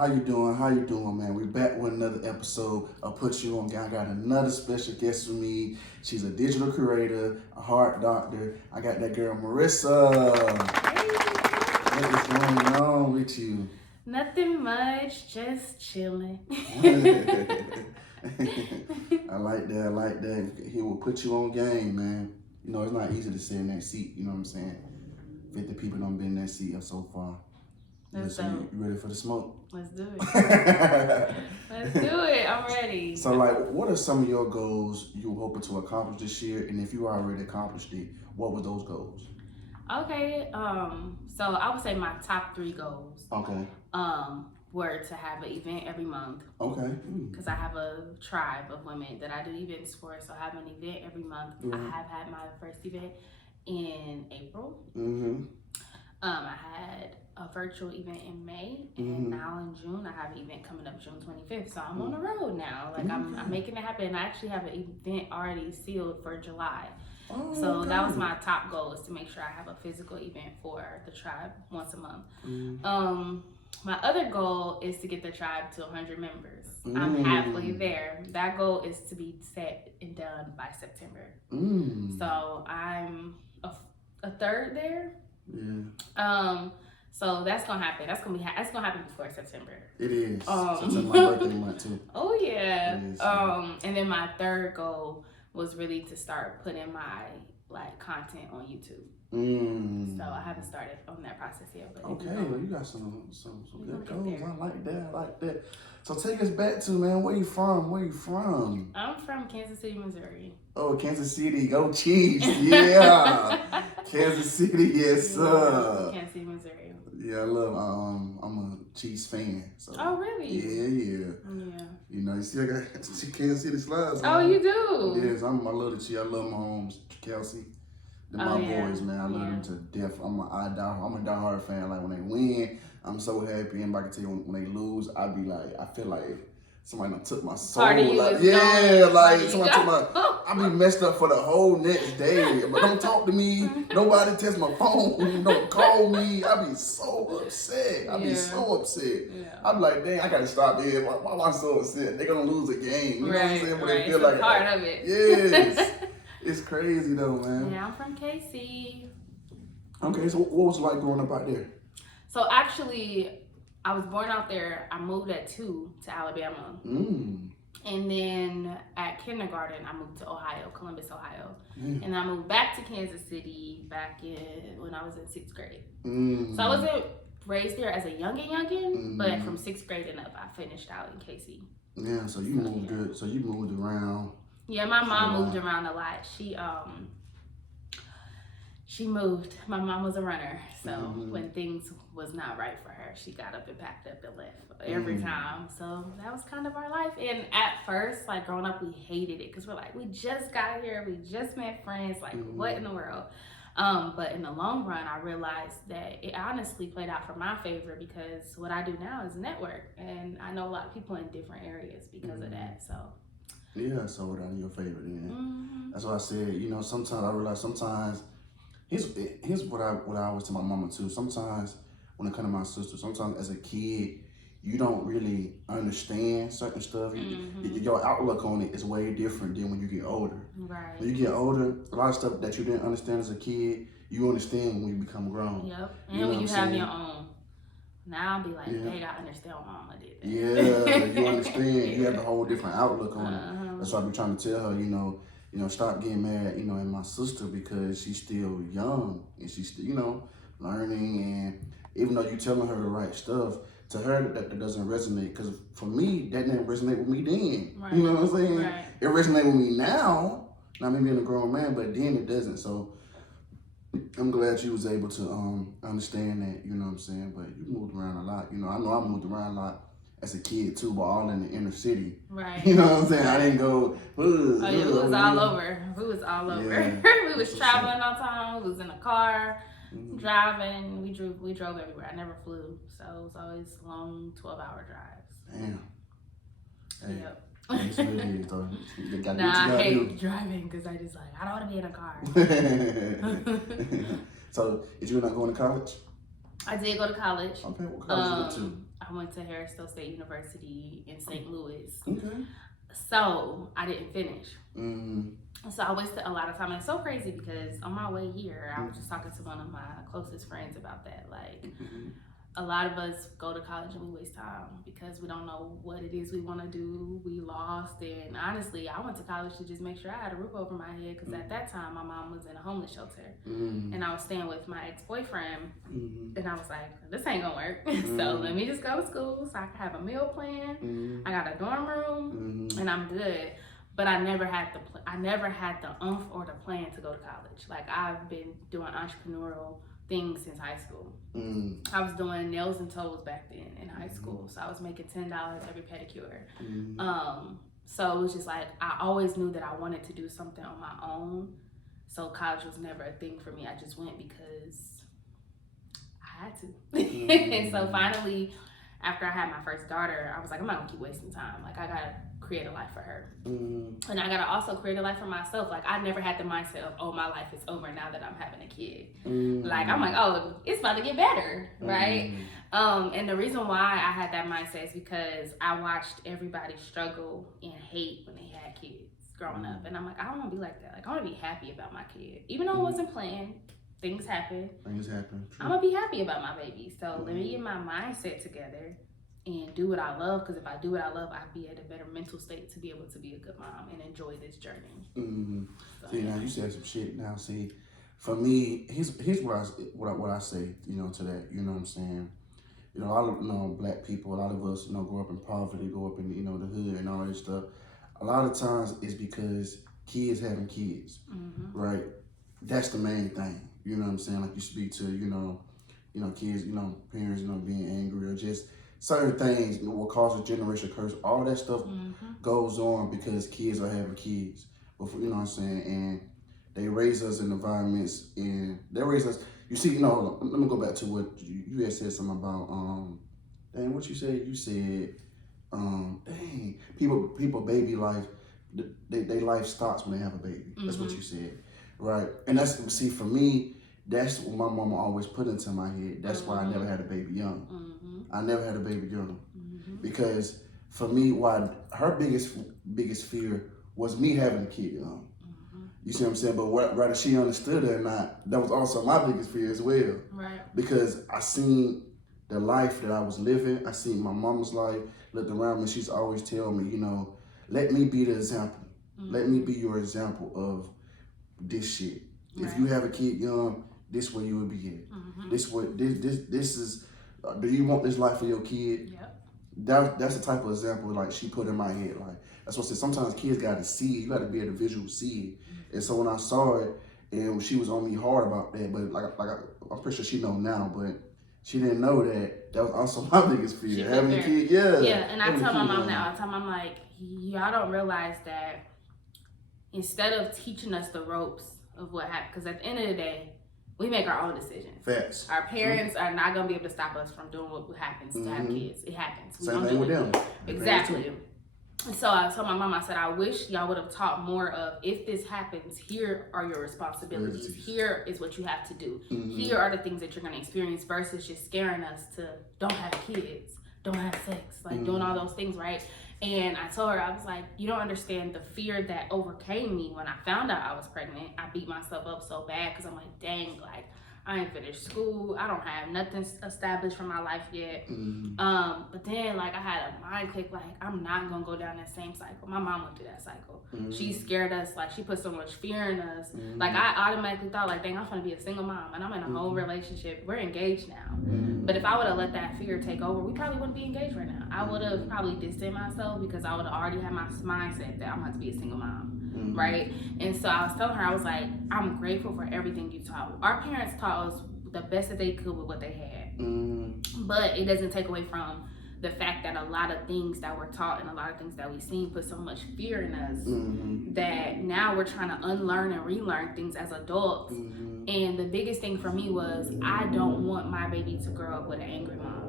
How you doing? How you doing, man? We're back with another episode of Put You On Game. I got another special guest with me. She's a digital curator, a heart doctor. I got that girl, Marissa. Hey. What is going on with you? Nothing much, just chilling. I like that. I like that. He will put you on game, man. You know, it's not easy to sit in that seat. You know what I'm saying? 50 people don't been in that seat so far. Let's So you ready for the smoke? Let's do it. Let's do it. I'm ready. So, like, what are some of your goals you were hoping to accomplish this year? And if you already accomplished it, what were those goals? Okay. So I would say my top 3 goals. Okay. Were to have an event every month. Okay. Because I have a tribe of women that I do events for. So I have an event every month. I have had my first event in April. I had a virtual event in May, and now in June I have an event coming up June 25th. So I'm on the road now. Like I'm making it happen. And I actually have an event already sealed for July. Oh, So okay. that was my top goal, is to make sure I have a physical event for the tribe once a month. My other goal is to get the tribe to 100 members. I'm halfway there. That goal is to be set and done by September. So I'm a third there. Yeah. So that's gonna happen. That's gonna happen before September. It is. September my birthday month too. Oh yeah. It is. And then my third goal was really to start putting my content on YouTube. So I haven't started on that process yet. But okay, well you got some good goals. I like that. So take us back to, man, where you from? I'm from Kansas City, Missouri. Oh, Kansas City, go Chiefs! Yeah, Kansas City, yes sir. Kansas City, Missouri. Yeah, I love. I'm a Chiefs fan. So. Oh really? Yeah. You know, you see, I got Kansas City slides. Oh, you do? Yes, I love the Chiefs. I love Mahomes, Kelsey. They're my boys, man. I love them to death. I'm a diehard fan. Like when they win, I'm so happy. And I can tell you when they lose, I feel like somebody done took my soul. Part of you like, is yeah, gone. like somebody took my. I be messed up for the whole next day. But don't talk to me. Nobody text my phone. Don't call me. I be so upset. I be so upset. I be like, dang, I gotta stop here. Why am I so upset? They gonna lose a game. You know what I'm saying? But they feel like part of it. Yes. It's crazy though, man. Yeah, I'm from KC. Okay, so what was it like growing up out there? So actually, I was born out there. I moved at 2 to Alabama. And then at kindergarten, I moved to Ohio, Columbus, Ohio. And I moved back to Kansas City when I was in 6th grade. So I wasn't raised there as a youngin', but from 6th grade and up, I finished out in KC. Yeah, so you moved good. So you moved around. Yeah, my mom moved around a lot. She moved. My mom was a runner, so when things was not right for her, she got up and packed up and left every time. So that was kind of our life. And at first, like growing up, we hated it because we're like, we just got here, we just met friends, like what in the world? But in the long run, I realized that it honestly played out for my favor, because what I do now is network, and I know a lot of people in different areas because of that. So. Yeah, so that your favorite then. That's why I said, you know, sometimes I realize here's what I always tell my mama too. Sometimes when it comes to my sister, sometimes as a kid, you don't really understand certain stuff. Your outlook on it is way different than when you get older. Right. When you get older, a lot of stuff that you didn't understand as a kid, you understand when you become grown. Yep. And when you have your own. Now I'll be like, dang, I understand what mama did that. Yeah, you understand. You have a whole different outlook on it. That's why I be trying to tell her, you know, stop getting mad, you know, at my sister, because she's still young and she's still, you know, learning. And even though you telling her the right stuff, to her that doesn't resonate. Because for me, that didn't resonate with me then. Right. You know what I'm saying? Right. It resonates with me now. Not me being a grown man, but then it doesn't. So I'm glad you was able to understand that, you know what I'm saying? But you moved around a lot. You know I moved around a lot as a kid too, but all in the inner city. Right. You know what I'm saying? I didn't go. We was all over. We was all over. Yeah. We was traveling all the time. We was in a car, driving. We drove everywhere. I never flew, so it was always long 12-hour drives. Damn. Hey. Yep. Nah, I hate driving because I just I don't want to be in a car. So, is you not going to college? I did go to college. Okay, what college you go to? I I went to Harrisville State University in St. Louis. Okay. So I didn't finish. Mm-hmm. So I wasted a lot of time. And it's so crazy because on my way here, I was just talking to one of my closest friends about that. Like, a lot of us go to college and we waste time because we don't know what it is we want to do. We lost. And honestly, I went to college to just make sure I had a roof over my head because at that time, my mom was in a homeless shelter. And I was staying with my ex-boyfriend. And I was like, this ain't gonna work. So let me just go to school so I can have a meal plan. I got a dorm room and I'm good. But I never had the oomph or the plan to go to college. Like, I've been doing entrepreneurial things since high school. I was doing nails and toes back then in high school. So I was making $10 every pedicure. So it was just like, I always knew that I wanted to do something on my own. So college was never a thing for me. I just went because I had to. And so finally, after I had my first daughter, I was like, I'm not gonna keep wasting time. Like, I gotta create a life for her. And I gotta also create a life for myself. Like, I never had the mindset of, oh, my life is over now that I'm having a kid. Like, I'm like, oh, it's about to get better, right? And the reason why I had that mindset is because I watched everybody struggle and hate when they had kids growing up. And I'm like, I don't wanna be like that. Like, I wanna be happy about my kid. Even though I wasn't planned, things happen. Things happen. True. I'm gonna be happy about my baby. So let me get my mindset together and do what I love. Because if I do what I love, I'd be at a better mental state to be able to be a good mom and enjoy this journey. So, see, now you said some shit. Now, see, for me, here's what I say, you know, to that. You know what I'm saying? You know, a lot of black people, a lot of us, grow up in poverty, grow up in the hood and all this stuff. A lot of times it's because kids having kids, right? That's the main thing. You know what I'm saying? Like, you speak to, kids, parents, being angry or just certain things will cause a generational curse. All that stuff goes on because kids are having kids. Before, you know what I'm saying? And they raise us in environments and they raise us. You see, let me go back to what you had said something about, what you said? You said, people baby life, they life stops when they have a baby. That's what you said. Right, and for me, that's what my mama always put into my head. That's why I never had a baby young. I never had a baby young because for me, why her biggest fear was me having a kid young. You see what I'm saying? But whether she understood it or not, that was also my biggest fear as well. Right. Because I seen the life that I was living. I seen my mama's life. Looked around me. She's always tell me, let me be the example. Let me be your example of this shit. If you have a kid young, this where you would be at. This is. Do you want this life for your kid? Yep. That's the type of example like she put in my head. Like, that's what I said. Sometimes kids gotta see it. You gotta be able to visual see it. And so when I saw it, and she was on me hard about that, but like I'm pretty sure she know now, but she didn't know that was also my biggest fear. Having a kid, yeah. And I tell my mom now. I tell my mom, like, y'all don't realize that instead of teaching us the ropes of what happened, because at the end of the day, we make our own decisions. Facts. Our parents are not going to be able to stop us from doing what happens to have kids. It happens. Same thing with them. Exactly. And so I told my mom, I said, I wish y'all would have taught more of, if this happens, here are your responsibilities. Here is what you have to do. Here are the things that you're going to experience versus just scaring us to don't have kids, don't have sex, like doing all those things, right? And I told her, I was like, you don't understand the fear that overcame me when I found out I was pregnant. I beat myself up so bad because I'm like, dang, like, I ain't finished school. I don't have nothing established for my life yet. But then, like, I had a mind click, like, I'm not going to go down that same cycle. My mom went through that cycle. She scared us. Like, she put so much fear in us. Like, I automatically thought, like, dang, I'm going to be a single mom. And I'm in a whole relationship. We're engaged now. But if I would have let that fear take over, we probably wouldn't be engaged right now. I would have probably distanced myself because I would have already had my mindset that I'm going to have to be a single mom. Right? And so I was telling her, I was like, I'm grateful for everything you taught. Our parents taught us the best that they could with what they had. But it doesn't take away from the fact that a lot of things that we're taught and a lot of things that we've seen put so much fear in us that now we're trying to unlearn and relearn things as adults. And the biggest thing for me was, I don't want my baby to grow up with an angry mom.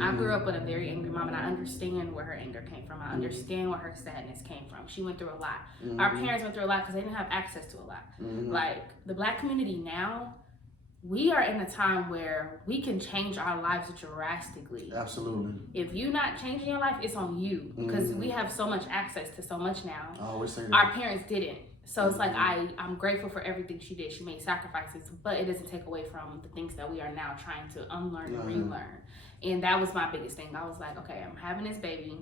I grew up with a very angry mom, and I understand where her anger came from. I understand where her sadness came from. She went through a lot. Our parents went through a lot because they didn't have access to a lot. Like, the black community now we are in a time where we can change our lives drastically. Absolutely. If you're not changing your life, it's on you, because we have so much access to so much now. I always say that. Our parents didn't. So it's like I'm grateful for everything she did. She made sacrifices, but it doesn't take away from the things that we are now trying to unlearn and relearn. And that was my biggest thing. I was like, okay, I'm having this baby.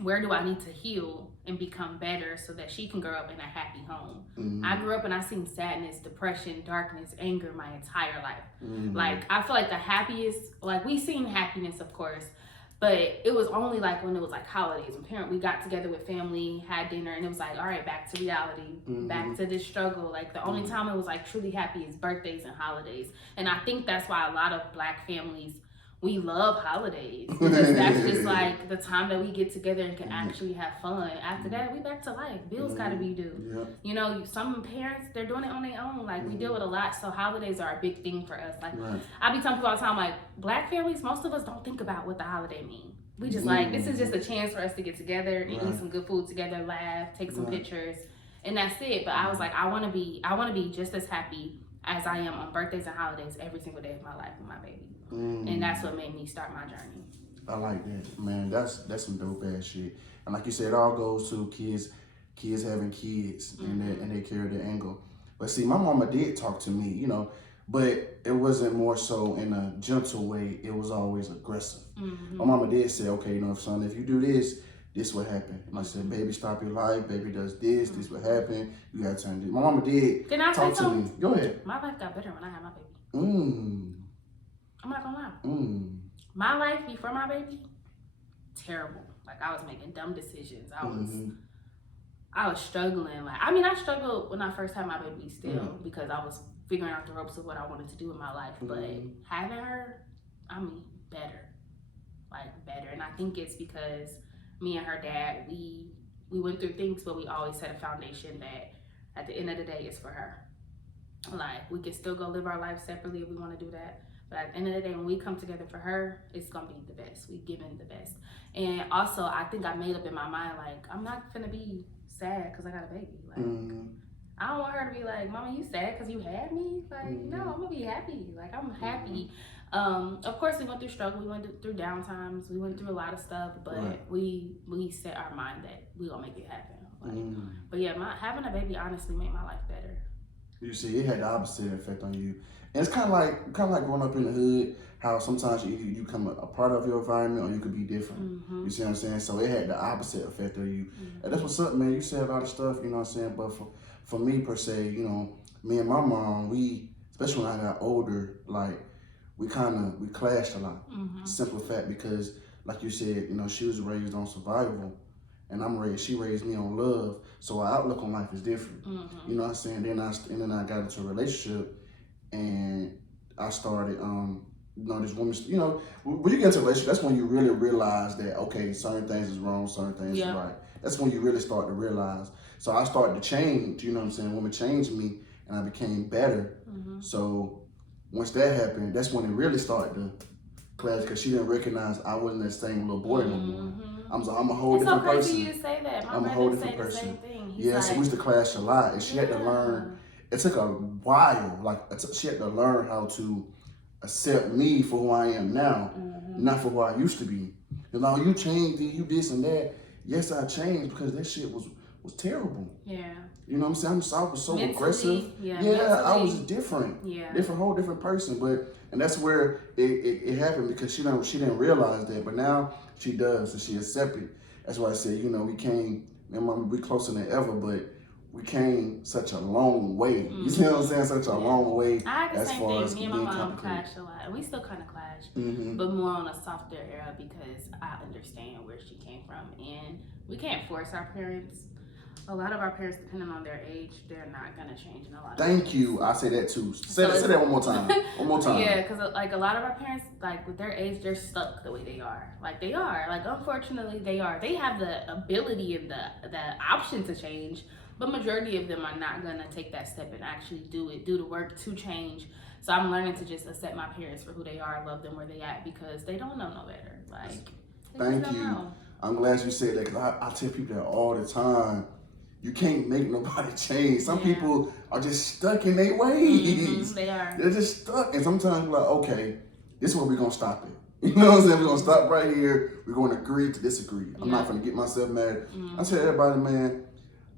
Where do I need to heal and become better so that she can grow up in a happy home? I grew up and I seen sadness, depression, darkness, anger my entire life. Like, I feel like the happiest, like, we seen happiness, of course, but it was only like when it was like holidays, when we got together with family, had dinner, and it was like, all right, back to reality, back to this struggle. Like, the only time it was like truly happy is birthdays and holidays. And I think that's why a lot of Black families, we love holidays, because that's just like the time that we get together and can actually have fun. After that, we back to life. Bills gotta be due. You know, some parents, they're doing it on their own. Like, we deal with a lot, so holidays are a big thing for us. Like, I be telling people all the time, like, Black families, most of us don't think about what the holiday mean. We just like, this is just a chance for us to get together and eat some good food together, laugh, take some pictures, and that's it. But I was like, I wanna be just as happy as I am on birthdays and holidays every single day of my life with my baby. And that's what made me start my journey. I like that, man. That's some dope ass shit. And like you said, it all goes to kids having kids and they carry the angle. But see, my mama did talk to me, you know, but it wasn't more so in a gentle way. It was always aggressive. My mama did say, okay, you know, son, if you do this, this what happened. And I said, baby, stop your life. Baby does this. This what happened. You gotta turn this. My mama did talk to me. Go ahead. My life got better when I had my baby. I'm not gonna lie. My life before my baby, terrible. Like, I was making dumb decisions. I was struggling. Like, I mean, I struggled when I first had my baby still, because I was figuring out the ropes of what I wanted to do in my life. But having her, I mean, better. Like, better. And I think it's because me and her dad, we went through things, but we always set a foundation that at the end of the day is for her. Like, we can still go live our life separately if we want to do that. But at the end of the day, when we come together for her, it's going to be the best. We give in the best. And also, I think I made up in my mind, like, I'm not going to be sad because I got a baby. Like, I don't want her to be like, Mama, you sad because you had me? Like, no, I'm going to be happy. Like, I'm happy. Of course, we went through struggle. We went through downtimes. We went through a lot of stuff. But we set our mind that we going to make it happen. Like, but yeah, having a baby honestly made my life better. You see, it had the opposite effect on you. And it's kind of like growing up in the hood, how sometimes you become a part of your environment or you could be different. You see what I'm saying? So it had the opposite effect on you. And that's what's up, man. You said a lot of stuff, you know what I'm saying? But for me, per se, you know, me and my mom, especially when I got older, like, we clashed a lot. Simple fact, because like you said, you know, she was raised on survival. And she raised me on love. So our outlook on life is different. You know what I'm saying? Then I got into a relationship, and I started, you know, this woman, you know, when you get into a relationship, that's when you really realize that, okay, certain things is wrong, certain things is right. That's when you really start to realize. So I started to change, you know what I'm saying? Woman changed me, and I became better. So once that happened, that's when it really started to clash, because she didn't recognize I wasn't that same little boy no more. I'm a whole different person. It's so crazy you say that. My brother said the same thing. He's so we used to clash a lot, and she had to learn. It took a while. Like, she had to learn how to accept me for who I am now, not for who I used to be. You know, you changed, you this and that. Yes, I changed, because that shit was terrible. Yeah. You know what I'm saying? I was so mentally aggressive. I was different. Whole different person. And that's where it happened, because she didn't realize that, but now she does, and she accepted. That's why I said, you know, we closer than ever, but we came such a long way. You see what I'm saying? Such a long way. I had the same thing. Me and my mom clashed a lot. And we still kind of clash, but more on a softer era, because I understand where she came from. And we can't force our parents. A lot of our parents, depending on their age, they're not going to change in a lot of Thank you. I say that too. Say that one more time. One more time. Yeah, because like a lot of our parents, like with their age, they're stuck the way they are. Like they are. Like unfortunately, they are. They have the ability and the option to change, but majority of them are not going to take that step and actually do the work to change. So I'm learning to just accept my parents for who they are, love them where they at, because they don't know no better. Like, thank you. I'm glad you said that, because I tell people that all the time. you can't make nobody change. Some people are just stuck in their ways. They are. They're just stuck. And sometimes we're like, okay, this is where we're going to stop it. You know what I'm saying? We're going to stop right here. We're going to agree to disagree. I'm not going to get myself mad. I tell everybody, man,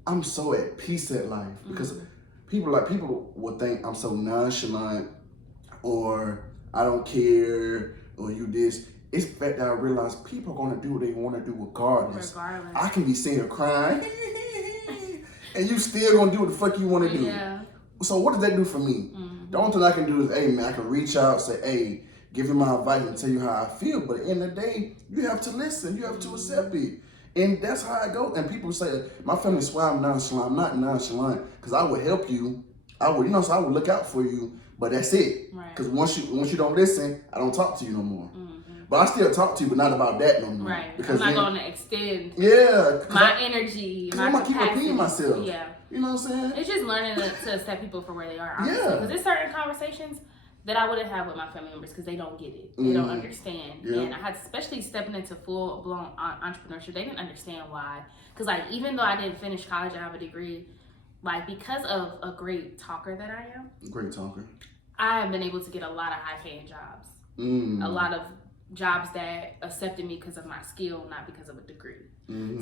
I'm so at peace at life. Because people will think I'm so nonchalant or I don't care or you this. It's the fact that I realize people are going to do what they want to do regardless. I can be sitting here crying and you still going to do what the fuck you want to do. Yeah. So what does that do for me? The only thing I can do is, hey man, I can reach out, say, hey, give you my advice and tell you how I feel. But at the end of the day, you have to listen. You have to accept it. And that's how I go. And people say, my family swear I'm nonchalant. I'm not nonchalant because I would help you. I would look out for you. But that's it. Because once you don't listen, I don't talk to you no more. But I still talk to you, but not about that no more. Right. Because I'm not going to extend my energy, my capacity. I'm going to keep repeating myself. Yeah. You know what I'm saying? It's just learning to accept people for where they are, honestly. Because there's certain conversations that I wouldn't have with my family members because they don't get it. They don't understand. Yeah. And I had, especially stepping into full-blown entrepreneurship, they didn't understand why. Because, like, even though I didn't finish college, I have a degree, like, because of a great talker that I am. Great talker. I have been able to get a lot of high-paying jobs. A lot of jobs that accepted me because of my skill, not because of a degree.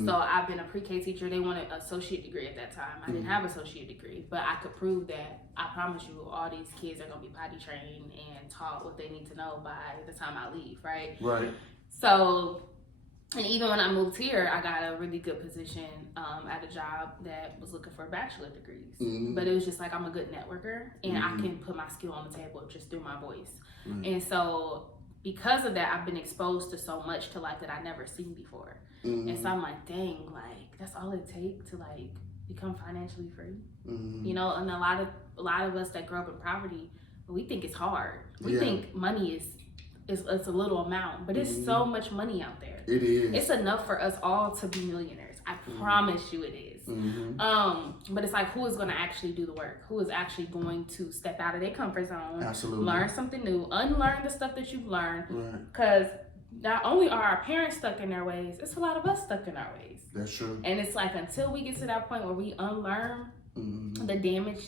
So I've been a pre-K teacher. They wanted an associate degree at that time. I didn't have an associate degree, but I could prove that. I promise you, all these kids are going to be potty trained and taught what they need to know by the time I leave, right? Right. So, and even when I moved here, I got a really good position at a job that was looking for bachelor degrees. But it was just like, I'm a good networker, and I can put my skill on the table just through my voice. And so, because of that, I've been exposed to so much to life that I never seen before. And so I'm like, dang, like that's all it takes to like become financially free. You know, and a lot of us that grow up in poverty, we think it's hard. We think money is it's a little amount, but it's so much money out there. It is. It's enough for us all to be millionaires. I promise you it is. But it's like, who is going to actually do the work? Who is actually going to step out of their comfort zone? Absolutely. Learn something new. Unlearn the stuff that you've learned. Because not only are our parents stuck in their ways, it's a lot of us stuck in our ways. That's true. And it's like, until we get to that point where we unlearn the damage,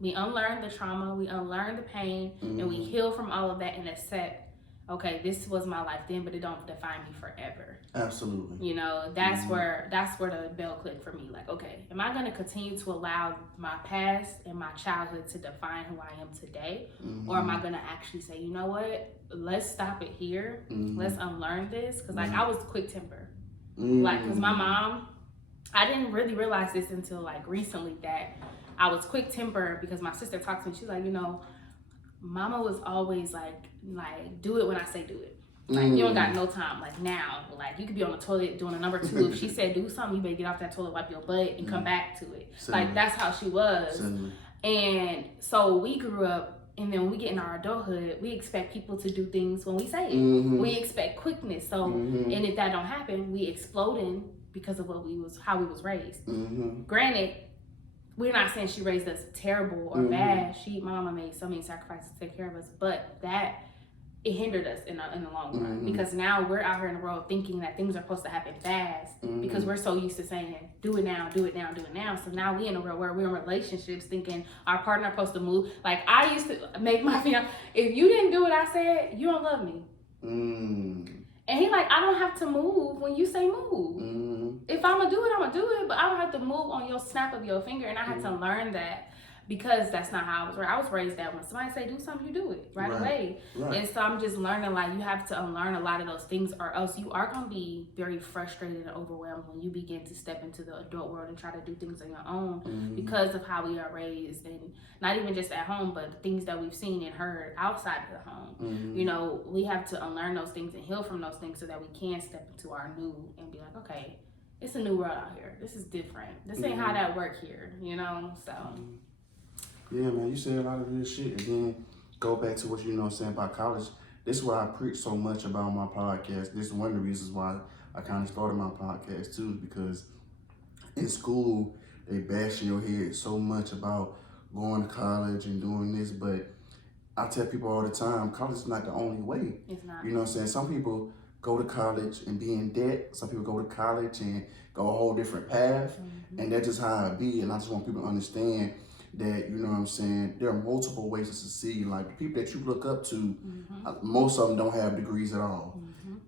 we unlearn the trauma, we unlearn the pain, and we heal from all of that and accept, okay, this was my life then, but it don't define me forever. Absolutely. You know, that's where the bell clicked for me. Like, okay, am I going to continue to allow my past and my childhood to define who I am today? Or am I going to actually say, you know what, let's stop it here. Let's unlearn this. Because, like, I was quick temper. Like, because my mom, I didn't really realize this until, like, recently that I was quick temper because my sister talked to me. She's like, you know, Mama was always like, do it when I say do it. Like, you don't got no time. Like, now, like, you could be on the toilet doing a number 2. If she said do something, you better get off that toilet, wipe your butt, and come back to it. Like, that's how she was. And so we grew up, and then when we get in our adulthood, we expect people to do things when we say it. We expect quickness. So, and if that don't happen, we exploding because of how we was raised. Granted, we're not saying she raised us terrible or bad. My mama made so many sacrifices to take care of us, but it hindered us in the long run, because now we're out here in the world thinking that things are supposed to happen fast because we're so used to saying, do it now, do it now, do it now. So now we in a world where we're in relationships thinking our partner supposed to move. Like, I used to make my fiance, if you didn't do what I said, you don't love me. And he like, I don't have to move when you say move. If I'm going to do it, I'm going to do it. But I don't have to move on your snap of your finger. And I had to learn that, because that's not how I was raised. I was raised that when somebody say do something, you do it right away. And so I'm just learning, like, you have to unlearn a lot of those things, or else you are going to be very frustrated and overwhelmed when you begin to step into the adult world and try to do things on your own because of how we are raised, and not even just at home, but the things that we've seen and heard outside of the home. You know, we have to unlearn those things and heal from those things so that we can step into our new and be like, okay, it's a new world out here. This is different. This ain't how that work here, you know? So... Yeah, man, you said a lot of real shit. And then go back to what you know saying about college. This is why I preach so much about my podcast. This is one of the reasons why I kind of started my podcast too, because in school, they bash in your head so much about going to college and doing this. But I tell people all the time, college is not the only way. It's not. You know what I'm saying? Some people go to college and be in debt. Some people go to college and go a whole different path. And that's just how it be. And I just want people to understand that, you know what I'm saying, there are multiple ways to succeed. Like the people that you look up to, most of them don't have degrees at all.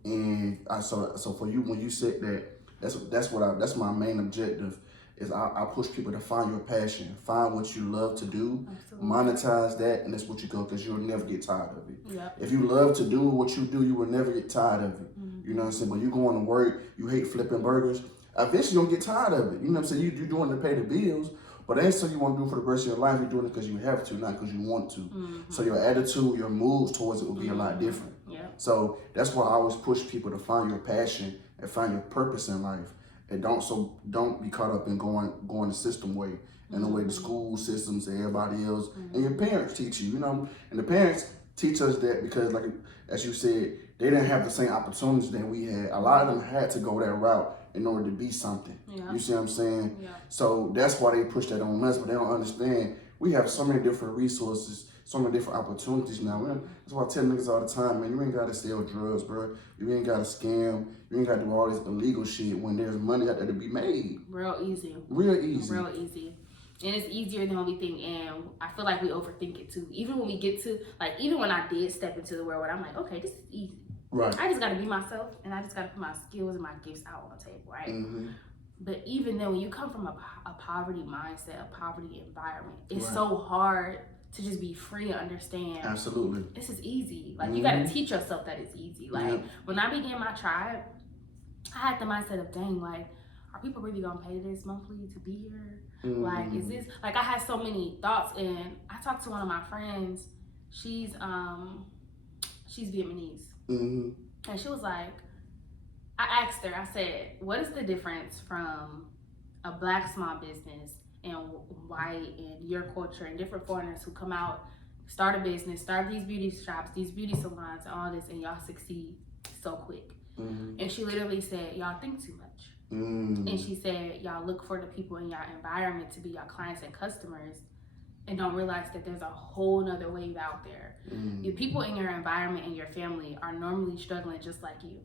And so for you, when you said that, that's my main objective. Is I push people to find your passion, find what you love to do, monetize that, and that's what you go, because you'll never get tired of it. Yep. If you love to do what you do, you will never get tired of it. You know what I'm saying? But you going to work, you hate flipping burgers, eventually you'll get tired of it. You know what I'm saying? You're doing it to pay the bills, but it ain't something you want to do for the rest of your life. You're doing it because you have to, not because you want to. So your attitude, your moves towards it will be a lot different. So that's why I always push people to find your passion and find your purpose in life. And don't be caught up in going the system way, and the way the school systems and everybody else and your parents teach you, you know. And the parents teach us that because, like as you said, they didn't have the same opportunities that we had. A lot of them had to go that route in order to be something. You see what I'm saying? So that's why they push that on us, but they don't understand we have so many different resources, so many different opportunities now. That's why I tell niggas all the time, man, you ain't gotta sell drugs, bro. You ain't gotta scam. You ain't gotta do all this illegal shit when there's money out there to be made. Real easy. Real easy. Real easy. And it's easier than what we think, and I feel like we overthink it too. Even when we get to, like, even when I did step into the world where I'm like, okay, this is easy. Right. I just gotta be myself, and I just gotta put my skills and my gifts out on the table, right? But even then, when you come from a poverty mindset, a poverty environment, it's so hard to just be free and understand. Absolutely. This is easy. Like, you gotta teach yourself that it's easy. Like, when I began my tribe, I had the mindset of, dang, like, are people really gonna pay this monthly to be here? Like, is this, like, I had so many thoughts, and I talked to one of my friends. She's Vietnamese. And she was like, I asked her, I said, what is the difference from a Black small business and white and your culture and different foreigners who come out, start a business, start these beauty shops, these beauty salons, and all this, and y'all succeed so quick? And she literally said, y'all think too much. And she said, y'all look for the people in your environment to be your clients and customers, and don't realize that there's a whole nother wave out there. The people in your environment and your family are normally struggling just like you.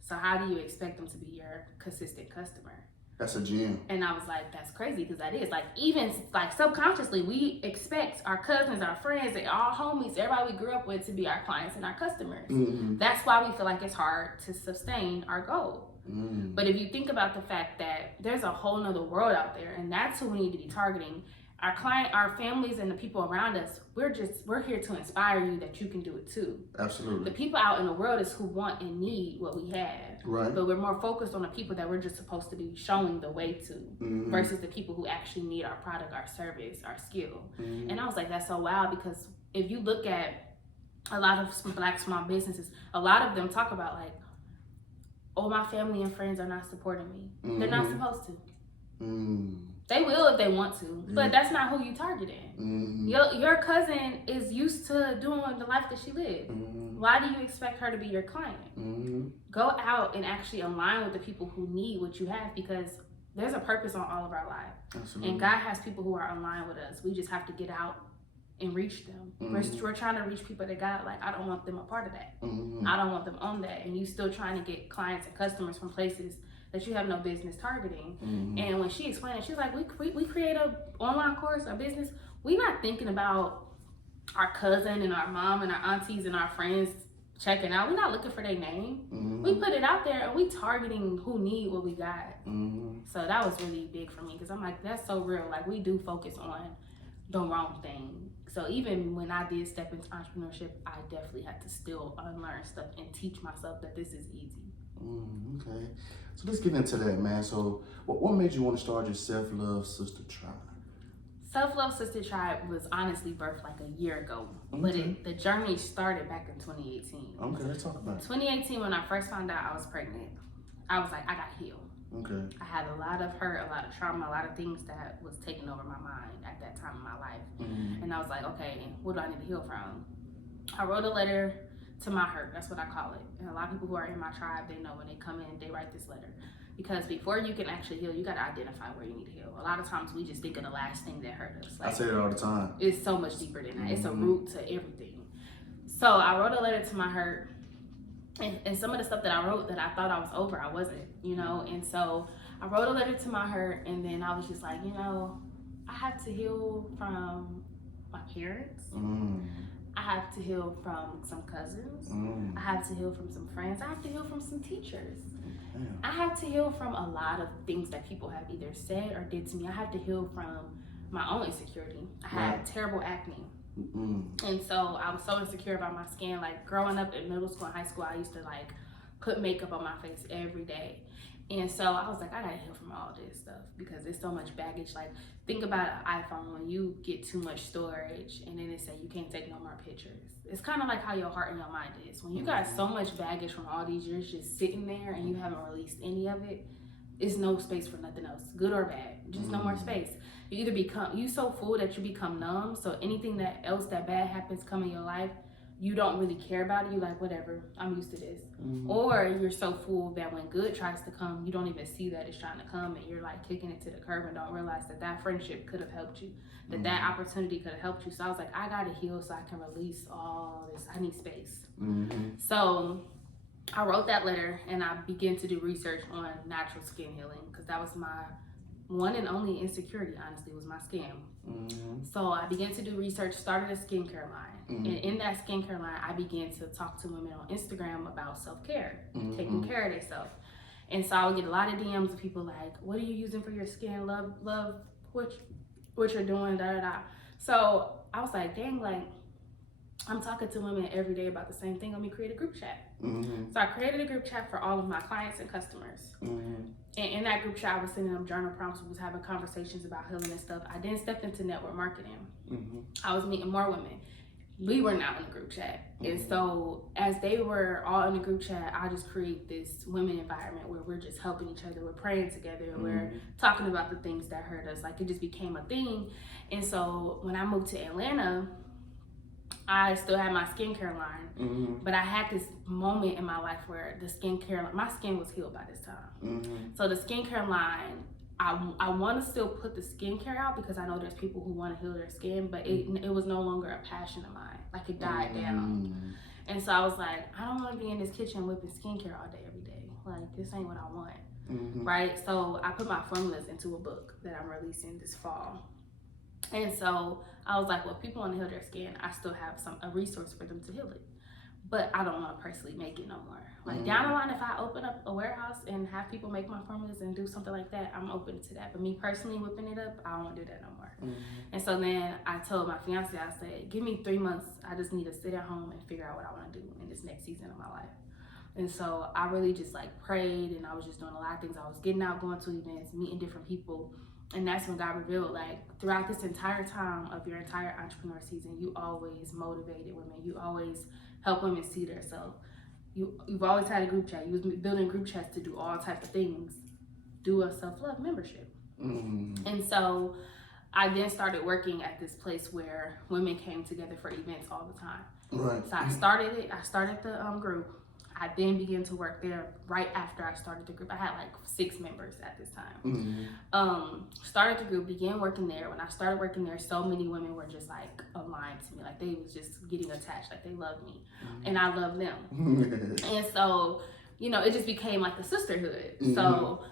So how do you expect them to be your consistent customer? That's a gem. And I was like, that's crazy, because that is, like, even like subconsciously, we expect our cousins, our friends, and our homies, everybody we grew up with to be our clients and our customers. That's why we feel like it's hard to sustain our goal. But if you think about the fact that there's a whole nother world out there, and that's who we need to be targeting. Our client, our families, and the people around us, we're here to inspire you that you can do it too. Absolutely. The people out in the world is who want and need what we have. Right. But we're more focused on the people that we're just supposed to be showing the way to, versus the people who actually need our product, our service, our skill. And I was like, that's so wild, because if you look at a lot of Black small businesses, a lot of them talk about, like, oh, my family and friends are not supporting me. They're not supposed to. They will if they want to, but that's not who you targeting. Your cousin is used to doing the life that she lived. Why do you expect her to be your client? Go out and actually align with the people who need what you have, because there's a purpose on all of our lives. Absolutely. And God has people who are aligned with us. We just have to get out and reach them. We're trying to reach people that God, like, I don't want them a part of that. I don't want them on that. And you still trying to get clients and customers from places that you have no business targeting. And when she explained it, she was like, we create a online course, a business. We not thinking about our cousin and our mom and our aunties and our friends checking out. We're not looking for their name. We put it out there, and we targeting who need what we got. So that was really big for me, because I'm like, that's so real. Like, we do focus on the wrong thing. So even when I did step into entrepreneurship, I definitely had to still unlearn stuff and teach myself that this is easy. Okay, so let's get into that, man. So what made you want to start your Self-Love Sister Tribe? Self-Love Sister Tribe was honestly birthed like a year ago, but the journey started back in 2018. Okay, let's talk about it. 2018, when I first found out I was pregnant, I was like, I got healed. Okay. I had a lot of hurt, a lot of trauma, a lot of things that was taking over my mind at that time in my life. And I was like, okay, what do I need to heal from? I wrote a letter to my hurt. That's what I call it. And a lot of people who are in my tribe, they know when they come in, they write this letter. Because before you can actually heal, you got to identify where you need to heal. A lot of times we just think of the last thing that hurt us. Like, I say it all the time. It's so much deeper than that. It's a root to everything. So I wrote a letter to my hurt. And some of the stuff that I wrote that I thought I was over, I wasn't, you know. And so I wrote a letter to my hurt, and then I was just like, you know, I have to heal from my parents. I have to heal from some cousins. I have to heal from some friends. I have to heal from some teachers. I have to heal from a lot of things that people have either said or did to me. I have to heal from my own insecurity. I had terrible acne. And so I was so insecure about my skin. Like growing up in middle school and high school, I used to like put makeup on my face every day. And so I was like, I gotta heal from all this stuff because there's so much baggage. Like think about an iPhone when you get too much storage and then they say you can't take no more pictures. It's kind of like how your heart and your mind is. When you got so much baggage from all these years just sitting there and you haven't released any of it, it's no space for nothing else, good or bad, just no more space. You either become, you so full that you become numb, so anything that else that bad happens come in your life, you don't really care about it. You like, whatever, I'm used to this. Or you're so full that when good tries to come, you don't even see that it's trying to come, and you're like kicking it to the curb and don't realize that that friendship could have helped you, that that opportunity could have helped you. So I was like, I gotta heal so I can release all this. I need space. So I wrote that letter and I began to do research on natural skin healing because that was my one and only insecurity, honestly, was my skin. So I began to do research, started a skincare line. And in that skincare line, I began to talk to women on Instagram about self-care, taking care of themselves. And so I would get a lot of DMs of people like, what are you using for your skin? Love what you're doing, da da da. So I was like, dang, like, I'm talking to women every day about the same thing. Let me create a group chat. So I created a group chat for all of my clients and customers. And in that group chat, I was sending them journal prompts, was having conversations about healing and stuff. I then stepped into network marketing. I was meeting more women. We were not in the group chat. And so as they were all in the group chat, I just create this women environment where we're just helping each other. We're praying together. We're talking about the things that hurt us. Like it just became a thing. And so when I moved to Atlanta, I still had my skincare line, but I had this moment in my life where the skincare, my skin was healed by this time. So the skincare line, I want to still put the skincare out because I know there's people who want to heal their skin, but it was no longer a passion of mine. Like it died down. And so I was like, I don't want to be in this kitchen whipping skincare all day, every day. Like this ain't what I want, right? So I put my formulas into a book that I'm releasing this fall. And so I was like, well, if people want to heal their skin, I still have a resource for them to heal it. But I don't want to personally make it no more. Like down the line, if I open up a warehouse and have people make my formulas and do something like that, I'm open to that. But me personally whipping it up, I don't want to do that no more. And so then I told my fiance, I said, give me 3 months. I just need to sit at home and figure out what I want to do in this next season of my life. And so I really just like prayed, and I was just doing a lot of things. I was getting out, going to events, meeting different people. And that's when God revealed, like, throughout this entire time of your entire entrepreneur season, you always motivated women. You always help women see themselves. You've always had a group chat. You was building group chats to do all types of things. Do a self-love membership. And so I then started working at this place where women came together for events all the time. So I started it. I started the group. I then began to work there right after I started the group. I had like 6 members at this time. Started the group, began working there. When I started working there, so many women were just like aligned to me. Like they was just getting attached, like they loved me and I loved them. And so, you know, it just became like a sisterhood. So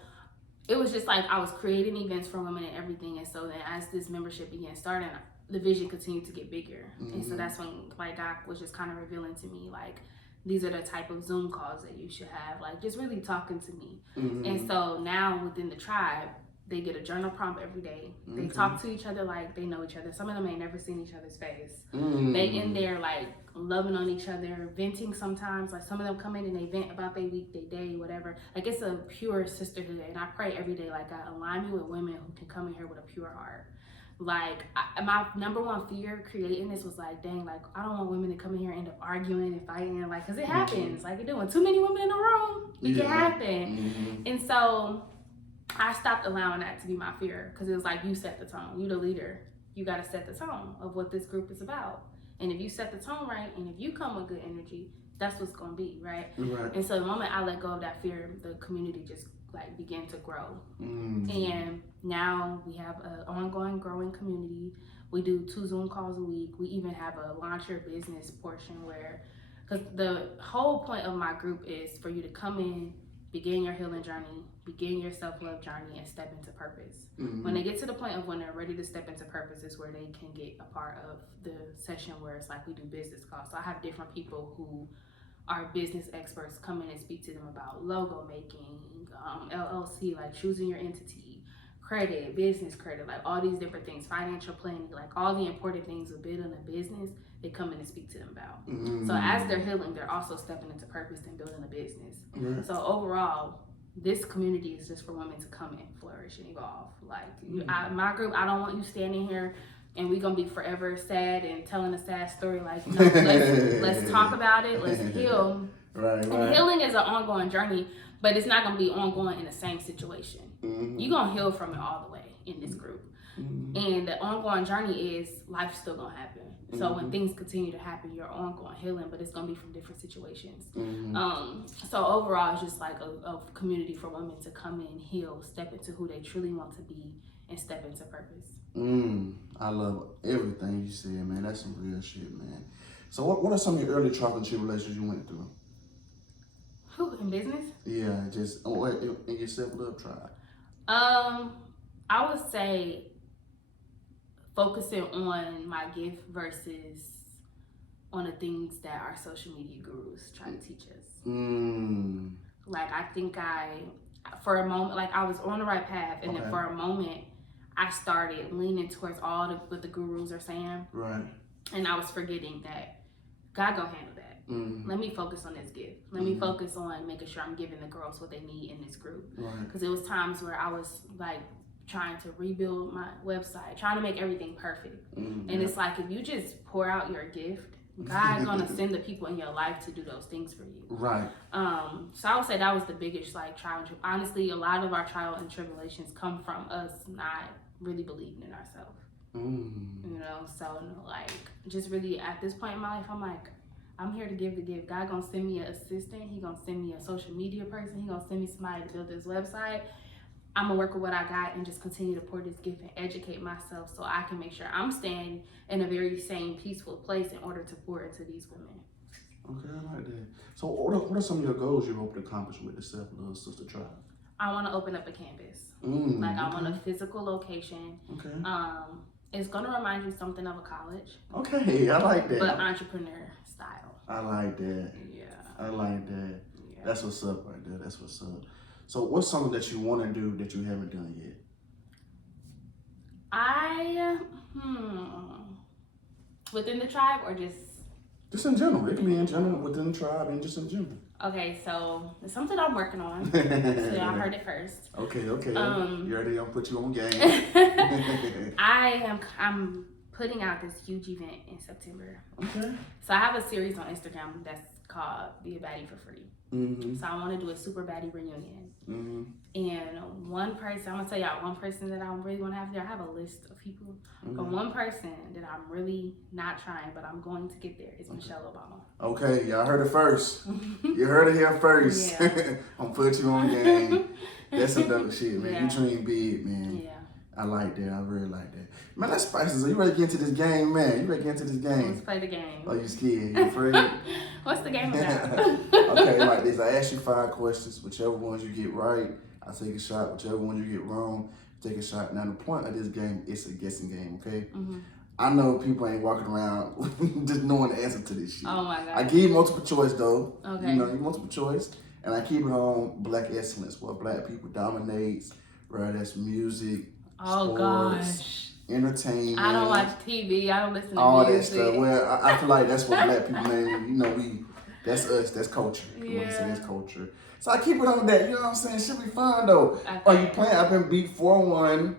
it was just like I was creating events for women and everything. And so then as this membership began starting, the vision continued to get bigger. And so that's when like God was just kind of revealing to me like, these are the type of Zoom calls that you should have, like just really talking to me. And so now within the tribe, they get a journal prompt every day. They talk to each other like they know each other. Some of them ain't never seen each other's face. They in there like loving on each other, venting sometimes. Like some of them come in and they vent about their week, their day, whatever. Like it's a pure sisterhood. And I pray every day, like God, align me with women who can come in here with a pure heart. Like my number one fear creating this was like, dang, like I don't want women to come in here and end up arguing and fighting, like, cause it happens. Like, you're doing too many women in a room, it can happen. And so I stopped allowing that to be my fear, cause it was like, you set the tone, you the leader, you gotta set the tone of what this group is about. And if you set the tone right, and if you come with good energy, that's what's gonna be, right? And so the moment I let go of that fear, the community just like began to grow. And now we have an ongoing growing community. We do 2 Zoom calls a week. We even have a launch your business portion where, because the whole point of my group is for you to come in, begin your healing journey, begin your self-love journey, and step into purpose. When they get to the point of when they're ready to step into purpose is where they can get a part of the session where it's like we do business calls. So I have different people who are business experts come in and speak to them about logo making, LLC, like choosing your entity, credit, business credit, like all these different things, financial planning, like all the important things of building a business, they come in and speak to them about. So as they're healing, they're also stepping into purpose and building a business. So overall, this community is just for women to come and flourish and evolve. Like my group, I don't want you standing here and we're gonna be forever sad and telling a sad story. Like, no, let's talk about it. Let's heal. Right. And healing is an ongoing journey, but it's not gonna be ongoing in the same situation. You're gonna heal from it all the way in this group. And the ongoing journey is life's still gonna happen. So when things continue to happen, you're ongoing healing, but it's gonna be from different situations. So overall, it's just like a community for women to come in, heal, step into who they truly want to be, and step into purpose. I love everything you said, man. That's some real shit, man. So what are some of your early trials and tribulations you went through? Who, in business? Yeah, just in your self-love trial. I would say focusing on my gift versus on the things that our social media gurus try to teach us. Like, I think for a moment, like I was on the right path, and then for a moment, I started leaning towards all what the gurus are saying. Right. And I was forgetting that God gonna handle that. Let me focus on this gift. Let me focus on making sure I'm giving the girls what they need in this group. Because it was times where I was like trying to rebuild my website, trying to make everything perfect. And it's like, if you just pour out your gift, God's gonna send the people in your life to do those things for you. Right. So I would say that was the biggest like trial and tribulation. Honestly, a lot of our trial and tribulations come from us not really believing in ourselves. You know, so like just really at this point in my life, I'm like, I'm here to give the gift. God gonna send me an assistant. He gonna send me a social media person. He gonna send me somebody to build this website. I'm gonna work with what I got and just continue to pour this gift and educate myself so I can make sure I'm staying in a very sane, peaceful place in order to pour into these women. Okay, I like that. So what are some of your goals you hope to accomplish with the Self-Love Sister Tribe? I want to open up a campus. Like I want a physical location. Okay. It's gonna remind you something of a college. Okay, I like that. But entrepreneur style. I like that. Yeah. I like that. Yeah. That's what's up right there. That's what's up. So what's something that you want to do that you haven't done yet? Within the tribe or just? Just in general. It can be in general, within the tribe, and just in general. Okay, so it's something I'm working on. So y'all heard it first. Okay. You already gonna put you on game. I'm putting out this huge event in September. Okay. So I have a series on Instagram that's called Be a Baddie for Free. So I want to do a super baddie reunion. And one person, I'm gonna tell y'all one person that I really want to have there. I have a list of people, but one person that I'm really not trying, but I'm going to get there is Michelle Obama. Okay, y'all heard it first. You heard it here first. Yeah. I'm put you on game. That's some dope shit, man. Yeah. You dream big, man. Yeah. I like that. I really like that. Man, let's spice this up. You ready to get into this game, man? You ready to get into this game? Let's play the game. Oh, you scared? You afraid? What's the game about? Okay, like this. I ask you 5 questions. Whichever ones you get right, I take a shot. Whichever ones you get wrong, take a shot. Now, the point of this game is a guessing game, okay? I know people ain't walking around just knowing the answer to this shit. Oh, my God. I give you multiple choice, though. Okay. You know, you multiple choice. And I keep it on Black excellence, where Black people dominates, right? That's music, oh, sports, gosh. entertainment. I don't watch TV. I don't listen to all music. that stuff. Well, I feel like that's what Black people mainly, you know, that's us, that's culture. You know what I'm saying? That's culture. So I keep it on that, you know what I'm saying? Should be fun though. Okay. Are you playing? I've been beat 4-1,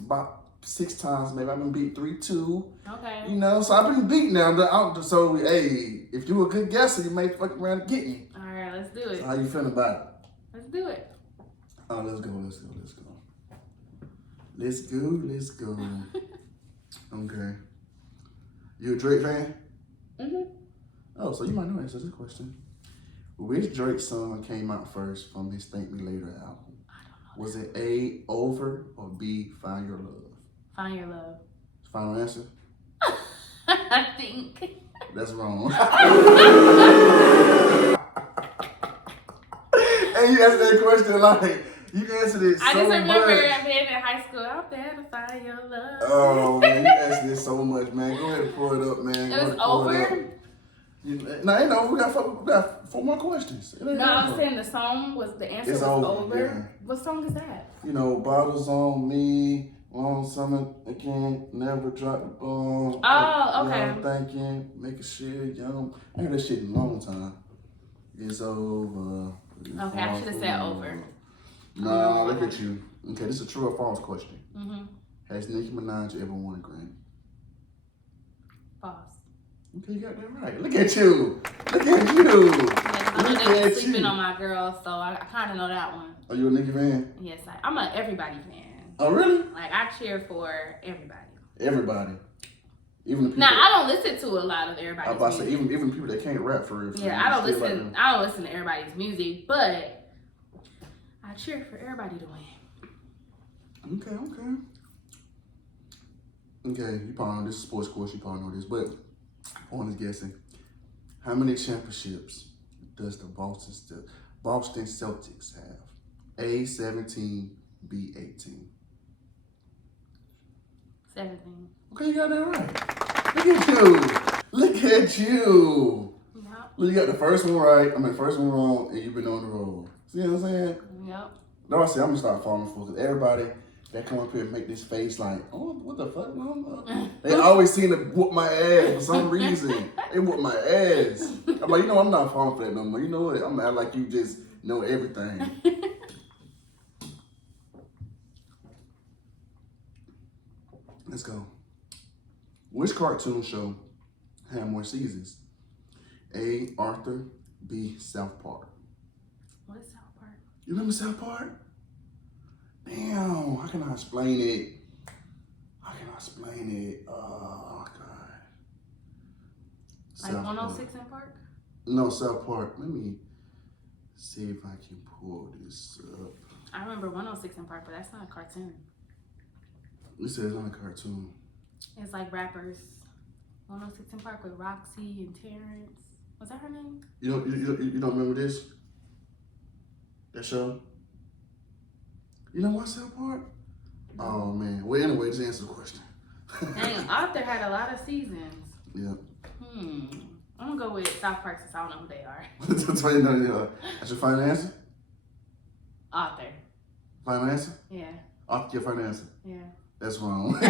about 6 times maybe. I've been beat 3-2. Okay. You know, so I've been beat now. So hey, if you a good guesser, you may fuck around and get me. All right, let's do it. So how you feeling about it? Let's do it. Oh, let's go. Okay. You a Drake fan? Oh, so you might know the answer to this question. Which Drake song came out first from his Thank Me Later album? I don't know. Was it A, Over, or B, Find Your Love? Find Your Love. Final answer? I think. That's wrong. And you answer that question like, you answered it so much. I just remember being in high school, I better find your love. Oh, man, you answered it so much, man. Go ahead and pull it up, man. It was over? No, ain't over. We got 4 more questions. No, I'm saying the song was, the answer was over. Yeah. What song is that? You know, Bottles on Me, Long Summer Again, Never Drop the Ball. Oh, okay. I'm thinking, Make a Shit Young. I heard that shit in a long time. It's over. Okay, I should have said over. Nah, look at you. Okay, this is a true or false question. Mm-hmm. Has Nicki Minaj ever won a Grammy? False. Okay, you got that right. Look at you. Look at you. Yeah, I know they were sleeping on my girl, so I kind of know that one. Are you a Nicki fan? Yes, I'm a everybody fan. Oh, really? Like, I cheer for everybody. Everybody. Even the people. Now, I don't listen to a lot of everybody's I was about to say, music. even people that can't rap for real. Yeah, I don't listen to everybody's music, but I cheer for everybody to win. Okay, you probably know this is sports course, you probably know this, but I'm just guessing. How many championships does the Boston Celtics have? A, 17, B, 18. 17. Okay, you got that right. Look at you. Look at you. Yep. Look, you got the first one right, the first one wrong, and you've been on the road. See what I'm saying? Yep. No, I say I'm gonna start falling for because everybody that come up here and make this face like, oh, what the fuck? They always seem to whoop my ass for some reason. They whoop my ass. I'm like, I'm not falling for that no more. You know what? I'm gonna act like you just know everything. Let's go. Which cartoon show had more seasons? A, Arthur, B, South Park. What is South Park? You remember South Park? Damn, how can I explain it? Oh, God. Like 106 in Park? No, South Park. Let me see if I can pull this up. I remember 106 in Park, but that's not a cartoon. You said it's not a cartoon. It's like rappers. 106 in Park with Roxy and Terrence. Was that her name? You don't remember this? That show? You know what, South Park? Oh, man. Well, anyway, just answer the question. Dang, Arthur had a lot of seasons. Yeah. I'm going to go with South Park since I don't know who they are. That's why you know. That's your final answer? Arthur. Final answer? Yeah. Arthur, your final answer? Yeah. That's wrong. Why you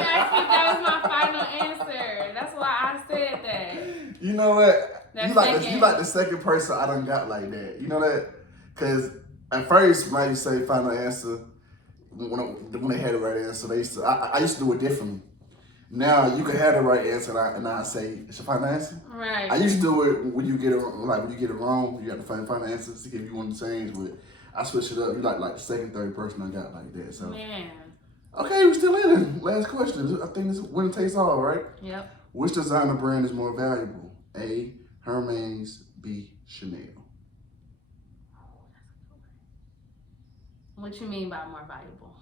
asked me if that was my final answer? That's why I said that. You know what? You like the second person I done got like that. You know that? Because at first, when I used to say final answer, when they had the right answer, I used to do it differently. Now you can have the right answer and I say it's your final answer. Right. I used to do it when you get it wrong, you have to find final answers to see if you want to change. But I switched it up. You like the second, third person I got like that. So man. Okay, we're still in it. Last question. I think this winner takes all, right? Yep. Which designer brand is more valuable? A, Hermes, B, Chanel. What you mean by more valuable?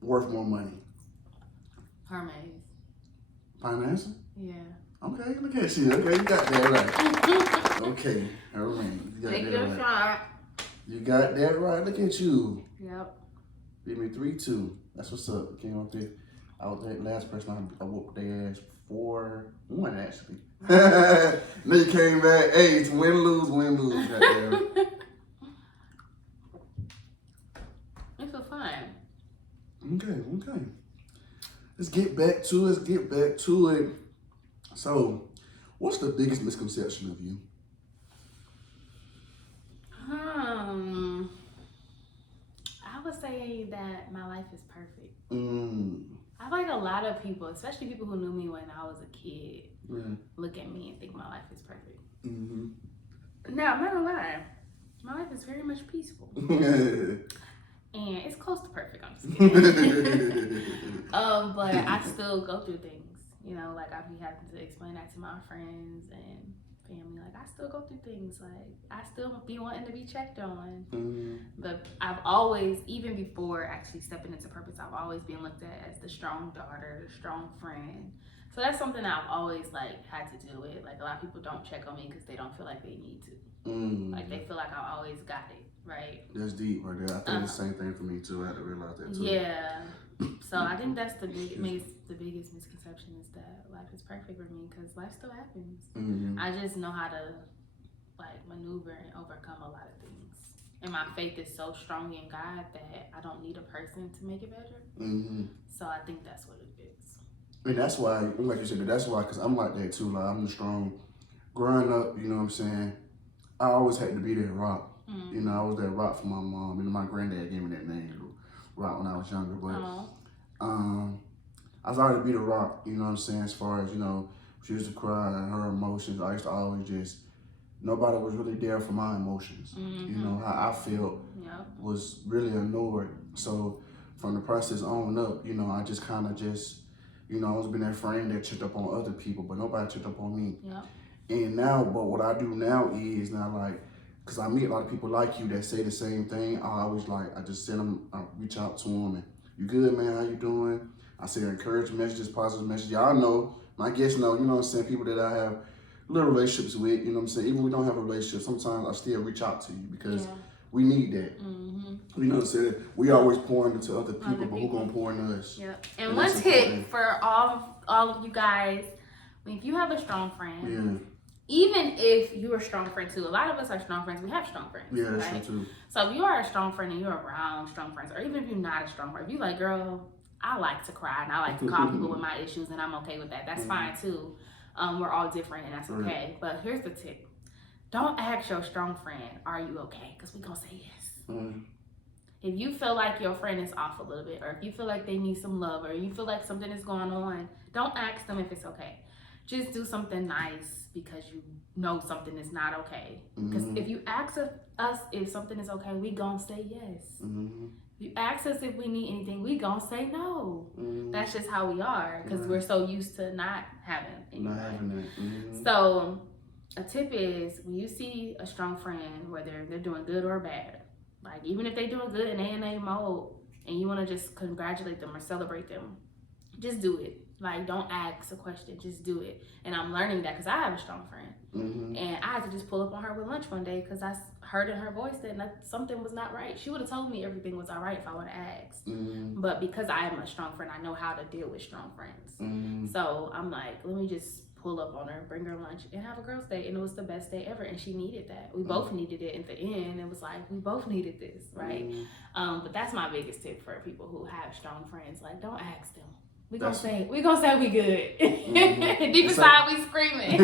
Worth more money. Hermes. Final answer? Yeah. Okay, look at you. Okay, you got that right. Okay, Hermes. You got Take that your right. shot. You got that right. Look at you. Yep. Beat me 3-2. That's what's up. Came up there. I was the last person I whooped their ass 4-1 actually. Then you came back. Hey, it's win, lose. Goddamn. It's so fun. Okay. Let's get back to it. So, what's the biggest misconception of you? I would say that my life is perfect. I like a lot of people, especially people who knew me when I was a kid, look at me and think my life is perfect. Now, I'm not gonna lie, my life is very much peaceful. And it's close to perfect, I'm just kidding. But I still go through things, like I be having to explain that to my friends and family. Like, I still go through things. Like, I still be wanting to be checked on. But I've always, even before actually stepping into purpose, I've always been looked at as the strong daughter, the strong friend, So that's something that I've always like had to deal with. Like a lot of people don't check on me because they don't feel like they need to. Like they feel like I always got it, right? That's deep right there. I think the same thing for me too. I had to realize that too. Yeah. So I think that's the biggest misconception is that life is perfect for me because life still happens. I just know how to like maneuver and overcome a lot of things. And my faith is so strong in God that I don't need a person to make it better. So I think that's what it is. And that's why, like you said, that's why, because I'm like that too. Like, I'm strong. Growing up, you know what I'm saying, I always had to be that rock. You know, I was that rock for my mom. You know, my granddad gave me that name, Rock, when I was younger. But I was always to be the rock, you know what I'm saying, as far as, you know, she used to cry and her emotions. I used to always just, nobody was really there for my emotions. You know, how I felt was really annoyed. So from the process on up, you know, I just kind of just, you know, I was been that friend that checked up on other people, but nobody checked up on me. And now, but what I do now is now like, because I meet a lot of people like you that say the same thing, I always like, I just send them, I reach out to them and, you good, man, how you doing? I say encouraging messages, positive messages. Y'all know, my guests know, you know what I'm saying, people that I have little relationships with, you know what I'm saying, even if we don't have a relationship, sometimes I still reach out to you because we need that. You know what I'm saying? We always pour into other people, but who gonna pour into us? And one tip for all of you guys, if you have a strong friend, even if you're a strong friend too, a lot of us are strong friends. We have strong friends. Yeah, that's true too. So if you are a strong friend and you're around strong friends, or even if you're not a strong friend, if you're like, girl, I like to cry and I like to call people with my issues and I'm okay with that, that's fine too. We're all different and that's okay. But here's the tip. Don't ask your strong friend, are you okay? Because we're going to say yes. If you feel like your friend is off a little bit, or if you feel like they need some love, or you feel like something is going on, don't ask them if it's okay. Just do something nice because you know something is not okay. Because if you ask us if something is okay, we gonna say yes. If you ask us if we need anything, we gonna say no. That's just how we are because we're so used to not having anything. So a tip is when you see a strong friend, whether they're doing good or bad, like even if they're doing good and they in a mode and you want to just congratulate them or celebrate them, just do it. Like, don't ask a question, just do it. And I'm learning that because I have a strong friend. And I had to just pull up on her with lunch one day because I heard in her voice that something was not right. She would have told me everything was all right if I would have asked. But because I am a strong friend, I know how to deal with strong friends. So I'm like, let me just pull up on her, bring her lunch, and have a girls' day. And it was the best day ever. And she needed that. We both needed it at the end. It was like, we both needed this, right? But that's my biggest tip for people who have strong friends. Like, don't ask them. We gonna say we good. Deep inside, we screaming.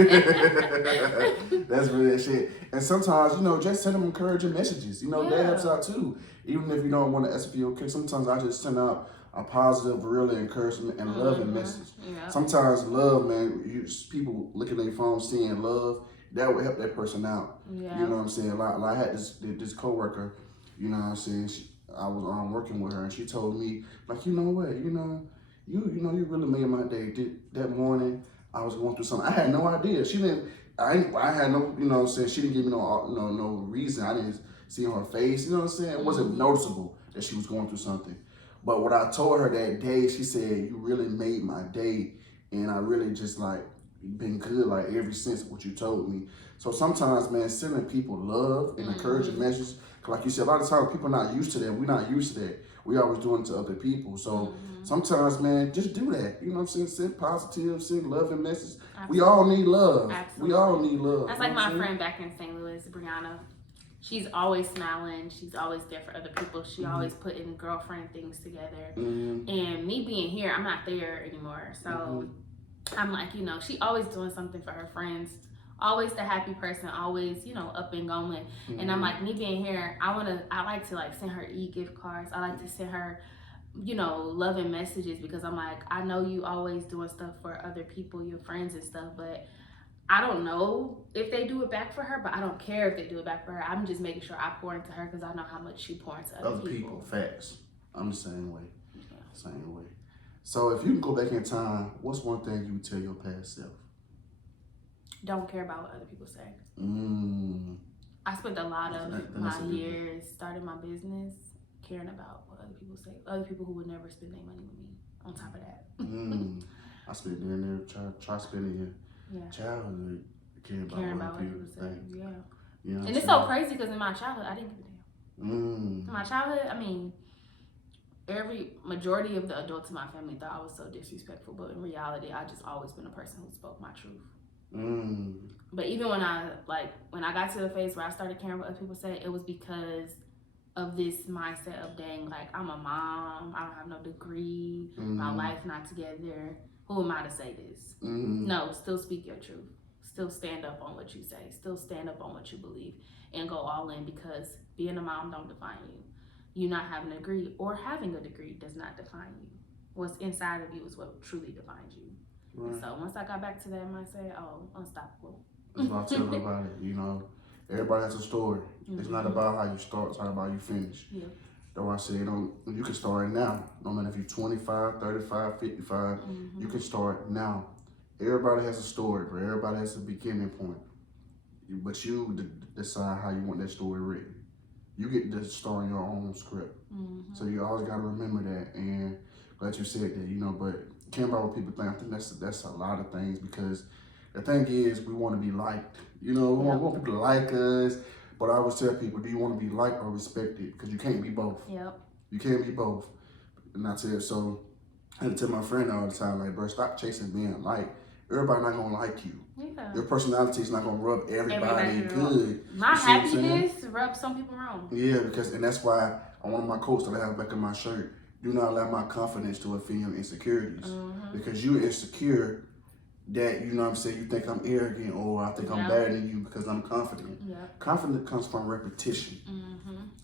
That's real shit. And sometimes, you know, just send them encouraging messages. You know, that helps out too. Even if you don't want to ask if you're okay, sometimes I just send out a positive, really encouragement and loving message. Sometimes love, man, people looking at their phone, seeing love, that would help that person out. You know what I'm saying? Like I had this coworker, you know what I'm saying? I was working with her, and she told me, like, you know what, you really made my day. That morning, I was going through something. I had no idea. I had no, you know what I'm saying, she didn't give me no reason. I didn't see her face, you know what I'm saying? It wasn't noticeable that she was going through something. But what I told her that day, she said, you really made my day. And I really just like been good like ever since what you told me. So sometimes, man, sending people love and encouraging messages, like you said, a lot of times people not used to that. We're not used to that. We always doing it to other people. So sometimes, man, just do that. You know what I'm saying? Send positive, send loving messages. We all need love. We all need love. That's like my friend back in St. Louis, Brianna. She's always smiling. She's always there for other people. She always putting girlfriend things together. And me being here, I'm not there anymore. So I'm like, you know, she always doing something for her friends. Always the happy person, always, you know, up and going. And I'm like, me being here, I like to like send her e-gift cards. I like to send her, you know, loving messages because I'm like, I know you always doing stuff for other people, your friends and stuff, but I don't know if they do it back for her, but I don't care if they do it back for her. I'm just making sure I pour into her because I know how much she pours into other people. Facts. I'm the same way. Same way. So if you can go back in time, what's one thing you would tell your past self? Don't care about what other people say. I spent a lot of my years starting my business caring about what other people say. Other people who would never spend their money with me on top of that. I spent there, try spending your childhood caring about what people think. Yeah. You know and it's so crazy because in my childhood, I didn't give a damn. Mm. In my childhood, I mean, every majority of the adults in my family thought I was so disrespectful, but in reality, I just always been a person who spoke my truth. But even when I got to the phase where I started caring what other people say, it was because of this mindset of, dang, like, I'm a mom, I don't have no degree, my life not together. Who am I to say this? No, still speak your truth. Still stand up on what you say. Still stand up on what you believe and go all in, because being a mom don't define you. You not having a degree or having a degree does not define you. What's inside of you is what truly defines you. Right. And so once I got back to that mindset, unstoppable. That's what I tell everybody, you know, everybody has a story. It's not about how you start, it's not about how you finish. Yeah. That's why I say you can start now. No matter if you're 25, 35, 55, you can start now. Everybody has a story, but everybody has a beginning point. But you decide how you want that story written. You get to start your own script. So you always got to remember that. And glad you said that, you know, but caring about what people think, I think that's a lot of things, because the thing is, we want to be liked. You know, we want people to like us. But I always tell people, do you want to be liked or respected? Because you can't be both. Yep. You can't be both. And I tell so I had to tell my friend all the time, like, bro, stop chasing being liked. Everybody not gonna like you. Yeah. Your personality is not gonna rub everybody good. My happiness rubs some people wrong. Yeah, and that's why on one of my quotes that I have back in my shirt, do not allow my confidence to offend your insecurities. Because you're insecure that, you know what I'm saying, you think I'm arrogant or I think I'm better than you because I'm confident. Confidence comes from repetition.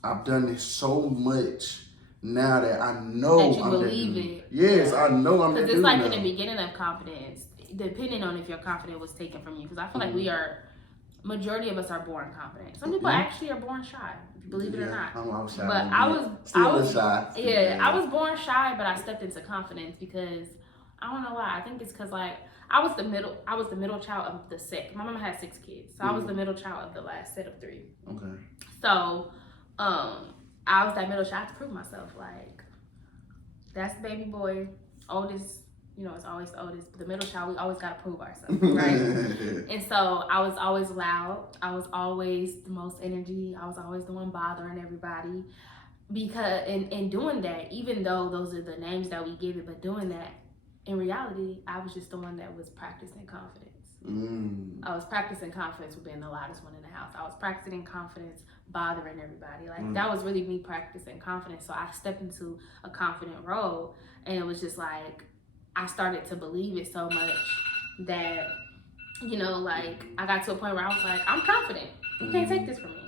I've done this so much now that I know that you believe it. Yes, I know I'm. Because it's like in the beginning of confidence, depending on if your confidence was taken from you. Because I feel like majority of us are born confident. Some people actually are born shy, if you believe it or not. I was shy. But I was shy. Yeah, I was born shy, but I stepped into confidence because I don't know why. I think it's because like I was the middle child of the six. My mama had 6 kids, so I was the middle child of the last set of 3. Okay. So, I was that middle child to prove myself. Like, that's the baby boy, oldest. You know, it's always the oldest, but the middle child, we always got to prove ourselves, right? And so I was always loud. I was always the most energy. I was always the one bothering everybody. Because, in doing that, even though those are the names that we give it, but doing that, in reality, I was just the one that was practicing confidence. I was practicing confidence with being the loudest one in the house. I was practicing confidence, bothering everybody. Like, that was really me practicing confidence. So I stepped into a confident role, and it was just like, I started to believe it so much that, you know, like, I got to a point where I was like, I'm confident. You can't take this from me.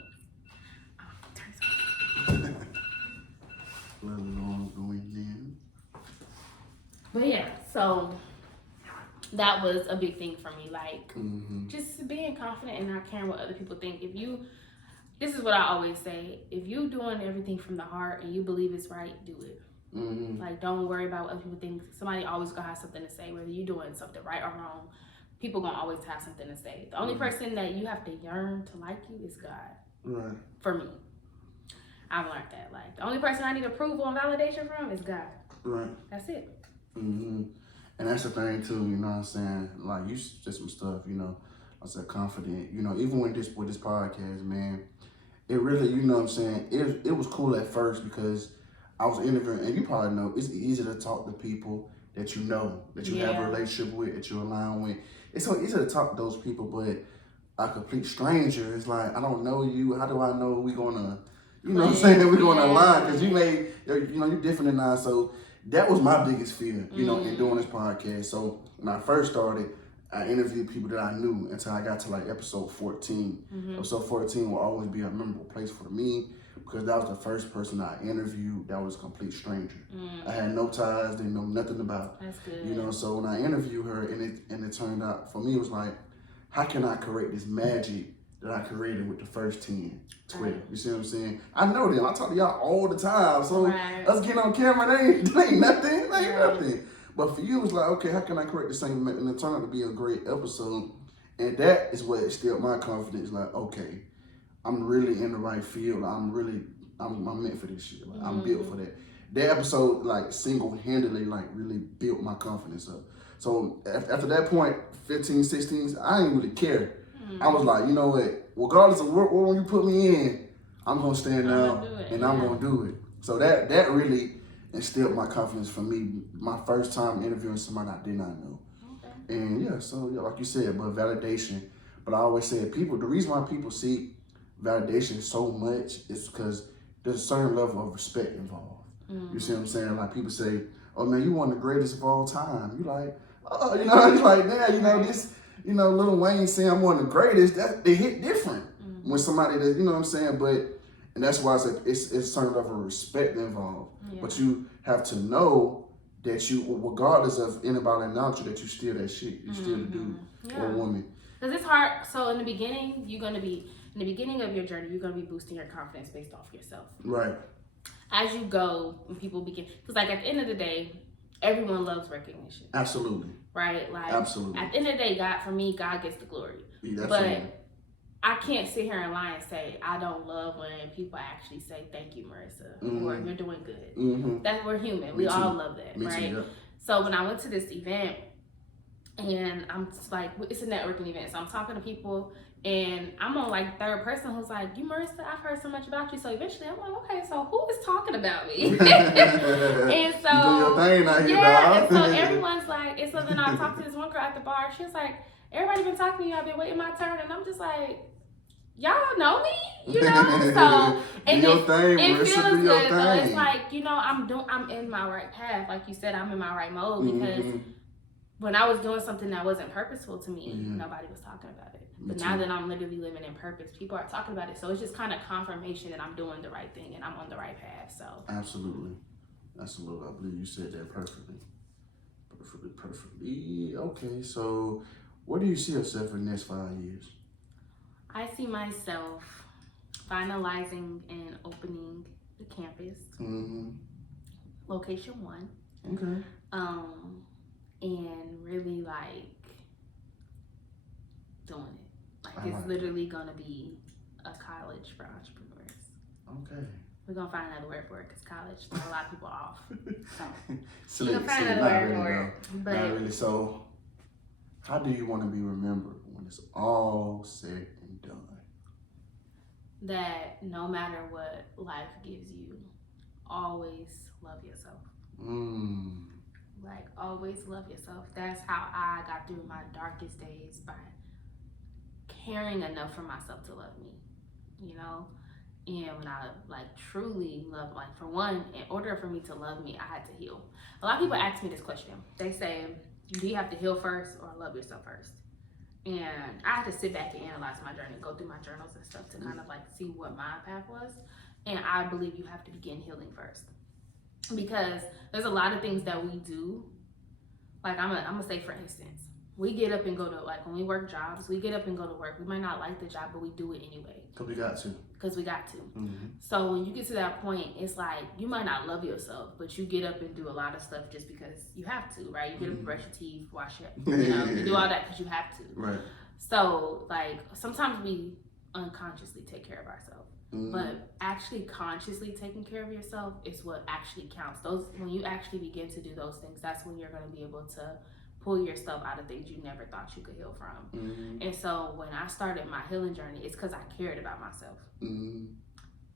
But yeah, so that was a big thing for me. Like, just being confident and not caring what other people think. This is what I always say, if you doing everything from the heart and you believe it's right, do it. Like, don't worry about what other people think. Somebody always gonna have something to say, whether you're doing something right or wrong. People gonna always have something to say. The only person that you have to yearn to like you is God. Right. For me, I've learned that. Like, the only person I need approval and validation from is God. Right. That's it. And that's the thing too. You know what I'm saying? Like, you just some stuff. You know, I said confident. You know, even with this podcast, man, it really, you know what I'm saying. It was cool at first because I was interviewing, and you probably know, it's easy to talk to people that you know, that you have a relationship with, that you align with. It's so easy to talk to those people, but a complete stranger, it's like, I don't know you. How do I know we're gonna, you know what I'm saying, we're gonna align? Because you're different than I. So that was my biggest fear, you know, in doing this podcast. So when I first started, I interviewed people that I knew until I got to like episode 14. Episode 14 will always be a memorable place for me, because that was the first person I interviewed that was a complete stranger. I had no ties, didn't know nothing about. That's good. You know, so when I interviewed her, and it turned out, for me, it was like, how can I create this magic that I created with the first 10, 12? Right. You see what I'm saying? I know them. I talk to y'all all the time. So us getting on camera, that ain't nothing. That ain't nothing. But for you, it was like, okay, how can I create the same? And it turned out to be a great episode. And that is what instilled my confidence. Like, okay, I'm really in the right field. I'm meant for this shit. Like, I'm built for that. That episode, like, single-handedly, like, really built my confidence up. So after that point, 15, 16, I didn't really care. I was like, you know what? Regardless of what role you put me in, I'm gonna stand down and I'm gonna do it. So that really instilled my confidence for me. My first time interviewing somebody I did not know. Okay. And yeah, so yeah, like you said, but validation. But I always say the reason why people seek validation so much is because there's a certain level of respect involved. You see what I'm saying? Like people say, "Oh man, you one of the greatest of all time." You like, oh, you know, it's like, damn, you know this. You know, Lil Wayne saying I'm one of the greatest, that they hit different when somebody that, you know what I'm saying? And that's why it's a certain level of respect involved. Yeah. But you have to know that you, regardless of anybody acknowledge you, that you still that shit. You still the dude or woman. Because it's hard. So in the beginning, in the beginning of your journey, you're going to be boosting your confidence based off yourself. Right. As you go, when people begin, because like at the end of the day, everyone loves recognition. Absolutely. Right? Like, absolutely. At the end of the day, God gets the glory. Yeah, but I can't sit here and lie and say, I don't love when people actually say, thank you, Marissa, or you're doing good. That's, we're human. We all love that, right? Too, yeah. So when I went to this event, and I'm just like, it's a networking event, so I'm talking to people, and I'm on like third person who's like, you Marissa, I've heard so much about you. So eventually I'm like, okay, so who is talking about me? And so, you do your thing out here, and so everyone's like, and so then I talked to this one girl at the bar, she was like, everybody been talking to you, I've been waiting my turn, and I'm just like, y'all know me, you know? So and do your thing, it Marissa, feels do your good. thing. So it's like, you know, I'm in my right path. Like you said, I'm in my right mode because when I was doing something that wasn't purposeful to me, nobody was talking about it. But now that I'm literally living in purpose, people are talking about it. So it's just kind of confirmation that I'm doing the right thing and I'm on the right path. So absolutely. I believe you said that perfectly. Perfectly. Okay, so where do you see yourself in the next 5 years? I see myself finalizing and opening the campus. Location 1. Okay. And really like doing it. Like it's literally gonna be a college for entrepreneurs. Okay. We're gonna find another word for it because college throws a lot of people off. So we're gonna find another word for it. But not really. So how do you want to be remembered when it's all said and done? That no matter what life gives you, always love yourself. Like, always love yourself. That's how I got through my darkest days, by caring enough for myself to love me, you know? And when I like truly love, like for one, in order for me to love me, I had to heal. A lot of people ask me this question. They say, do you have to heal first or love yourself first? And I had to sit back and analyze my journey, go through my journals and stuff to kind of like see what my path was. And I believe you have to begin healing first. Because there's a lot of things that we do. Like I'm gonna say, for instance, we get up and go to, like when we work jobs, we get up and go to work. We might not like the job, but we do it anyway. Because we got to. So when you get to that point, it's like you might not love yourself, but you get up and do a lot of stuff just because you have to, right? You get up and brush your teeth, wash your, you know, you do all that because you have to. Right. So like sometimes we unconsciously take care of ourselves. But actually consciously taking care of yourself is what actually counts. When you actually begin to do those things, that's when you're going to be able to pull yourself out of things you never thought you could heal from. And so when I started my healing journey, it's because I cared about myself.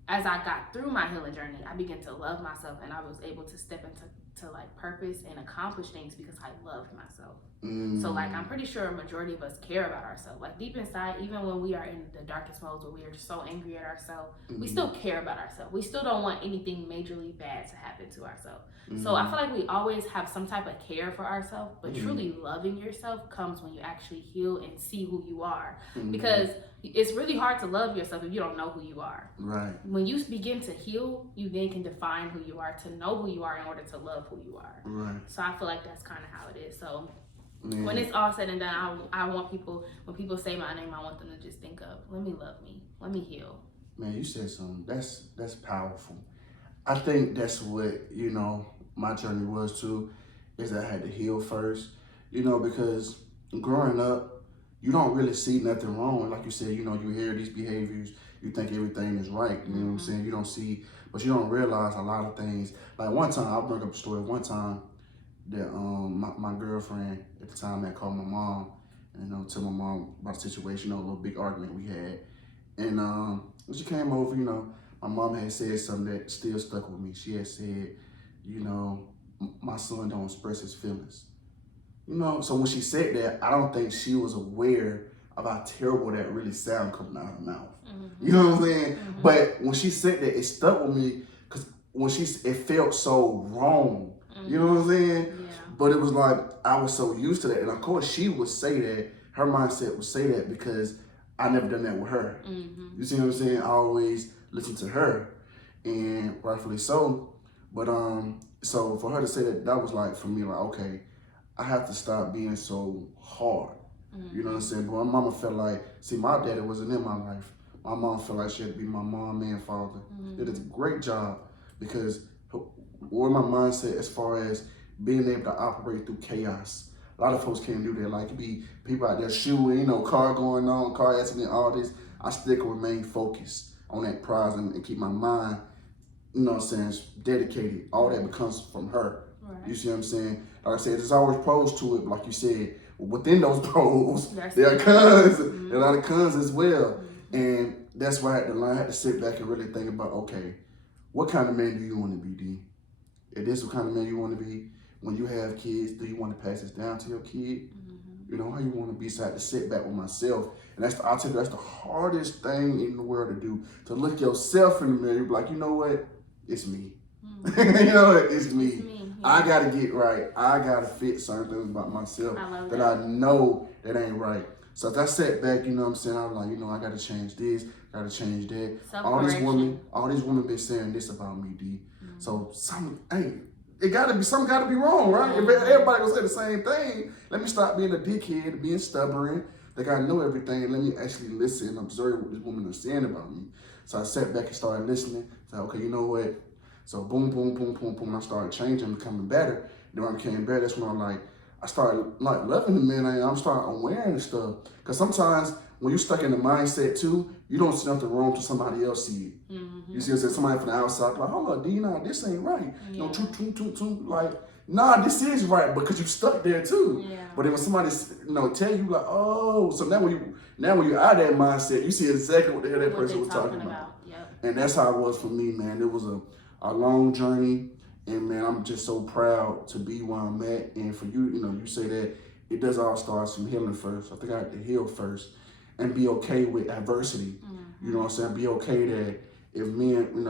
As I got through my healing journey, I began to love myself, and I was able to step into like purpose and accomplish things because I loved myself. So like I'm pretty sure a majority of us care about ourselves. Like deep inside, even when we are in the darkest modes where we are just so angry at ourselves, we still care about ourselves. We still don't want anything majorly bad to happen to ourselves. So I feel like we always have some type of care for ourselves, but truly loving yourself comes when you actually heal and see who you are. Because it's really hard to love yourself if you don't know who you are. Right. When you begin to heal, you then can define who you are, to know who you are in order to love who you are. Right. So I feel like that's kind of how it is. So when it's all said and done, I want people, when people say my name, I want them to just think of, let me love me, let me heal. Man, you said something. That's powerful. I think that's what, you know, my journey was too, is that I had to heal first, you know, because growing up, you don't really see nothing wrong. Like you said, you know, you hear these behaviors, you think everything is right, you know what I'm saying? You don't see, but you don't realize a lot of things. Like one time, I'll bring up a story. One time, that my girlfriend at the time had called my mom and tell my mom about the situation, a little big argument we had. And when she came over, my mom had said something that still stuck with me. She had said, my son don't express his feelings. So when she said that, I don't think she was aware of how terrible that really sound coming out of her mouth. Mm-hmm. You know what I'm saying? Mm-hmm. But when she said that, it stuck with me because it felt so wrong. Mm-hmm. You know what I'm saying? Yeah. But it was like I was so used to that, and of course she would say that. Her mindset would say that because I never done that with her. Mm-hmm. You see what I'm saying? I always listen to her, and rightfully so. But so for her to say that, that was like for me like, okay, I have to stop being so hard. Mm-hmm. You know what I'm saying? But my mama felt like, see, my daddy wasn't in my life. My mom felt like she had to be my mom and father. Mm-hmm. Did a great job because what my mindset as far as being able to operate through chaos. A lot of folks can't do that. Like, it be people out there shooting, car going on, car accident, all this. I still can remain focused on that prize and keep my mind, dedicated. All that becomes from her. Right. You see what I'm saying? Like I said, there's always pros to it, but like you said, within those pros, there are cons. Mm-hmm. There are a lot of cons as well. Mm-hmm. And that's why I had to learn, I had to sit back and really think about, okay, what kind of man do you want to be, D? If this is the kind of man you want to be, when you have kids, do you want to pass this down to your kid? Mm-hmm. How you want to be? So I had to sit back with myself. And I'll tell you, that's the hardest thing in the world to do, to look yourself in the mirror. You're like, you know what? It's me. Mm-hmm. It's me. It's me. Yeah. I got to get right. I got to fit certain things about myself that I know that ain't right. So as I sat back, I was like, I got to change this, got to change that. All these women been saying this about me, D. Mm-hmm. So something got to be wrong, right? Mm-hmm. If everybody gonna say the same thing, let me stop being a dickhead, being stubborn. Like I know everything. Let me actually listen and observe what this woman is saying about me. So I sat back and started listening. So okay, you know what? So boom, boom, boom, boom, boom. I started changing, becoming better. Then when I became better, that's when I started loving the man I am. I'm starting aware of stuff. Because sometimes when you're stuck in the mindset too, you don't see nothing wrong till somebody else see it. Mm-hmm. You see what I'm saying? Somebody from the outside, like, hold on, D, nah, this ain't right. Yeah. Like, nah, this is right, because you stuck there too. Yeah. But then when somebody, tell you like, oh, so now when you're out of that mindset, you see exactly what the hell that person was talking about. Yep. And that's how it was for me, man. It was a long journey, and man, I'm just so proud to be where I'm at. And for you, you say that it does all start from healing first. I think I have to heal first and be okay with adversity. Mm-hmm. You know what I'm saying? Be okay that if me and,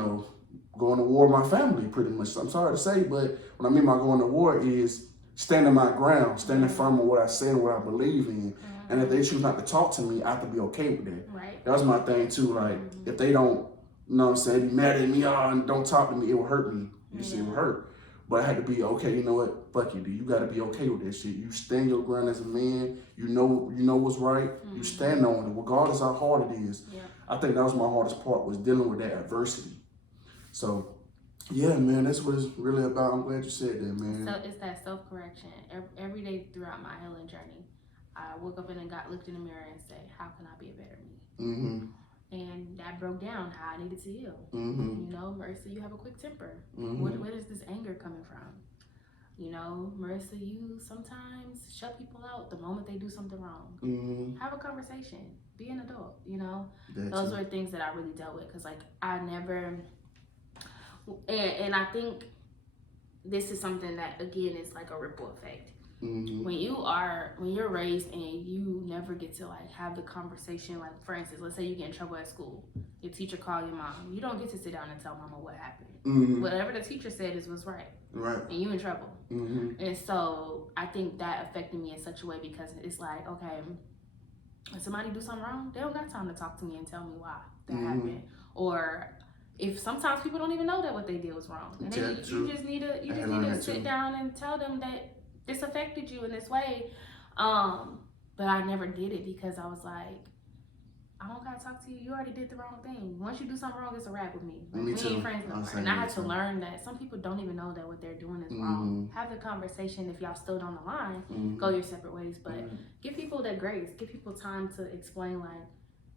going to war with my family pretty much. I'm sorry to say, but what I mean by going to war is standing my ground, standing firm on what I say and what I believe in. Mm-hmm. And if they choose not to talk to me, I have to be okay with that. Right. That was my thing too. Like, if they don't, be mad at me and don't talk to me, it will hurt me. You see, it will hurt. But I had to be okay. You know what? Fuck you, dude. You got to be okay with that shit. You stand your ground as a man. You know what's right. Mm-hmm. You stand on it, regardless how hard it is. Yeah. I think that was my hardest part, was dealing with that adversity. So, yeah, man, that's what it's really about. I'm glad you said that, man. So it's that self-correction. Every day throughout my healing journey, I woke up and looked in the mirror and said, how can I be a better me? Mm-hmm. And that broke down how I needed to heal. Mm-hmm. Marissa, you have a quick temper. Mm-hmm. Where is this anger coming from? Marissa, you sometimes shut people out the moment they do something wrong. Mm-hmm. Have a conversation. Be an adult, Those were things that I really dealt with, because, I never... And I think this is something that, again, is like a ripple effect. Mm-hmm. When you're raised and you never get to have the conversation, for instance, let's say you get in trouble at school, your teacher call your mom, you don't get to sit down and tell mama what happened. Mm-hmm. Whatever the teacher said is what's right. Right. And you in trouble. Mm-hmm. And so I think that affected me in such a way, because it's okay, when somebody do something wrong, they don't got time to talk to me and tell me why that happened. Or if sometimes people don't even know that what they did was wrong. And you just need to sit down and tell them that this affected you in this way. But I never did it, because I was like, I don't gotta talk to you. You already did the wrong thing. Once you do something wrong, it's a wrap with me. We ain't friends no more. And I had to learn that some people don't even know that what they're doing is wrong. Have the conversation. If y'all still on the line, go your separate ways. But give people that grace. Give people time to explain,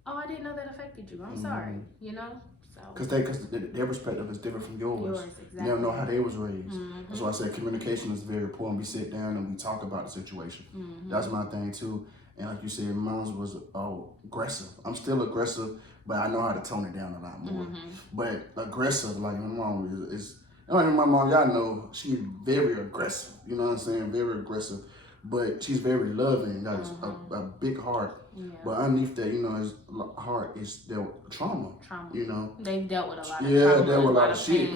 oh, I didn't know that affected you. I'm sorry. You know. So. Because their perspective is different from yours. Exactly. They don't know how they was raised. That's why I said communication is very important. We sit down and we talk about the situation. That's my thing too. And like you said, mine was aggressive. I'm still aggressive, but I know how to tone it down a lot more. But aggressive, like my mom is my mom, y'all know, she's very aggressive. You know what I'm saying? Very aggressive. But she's very loving. Got a big heart. Yeah. But underneath that, you know, his heart is dealt with trauma. You know? They've dealt with a lot of trauma. Yeah, dealt with a lot of shit.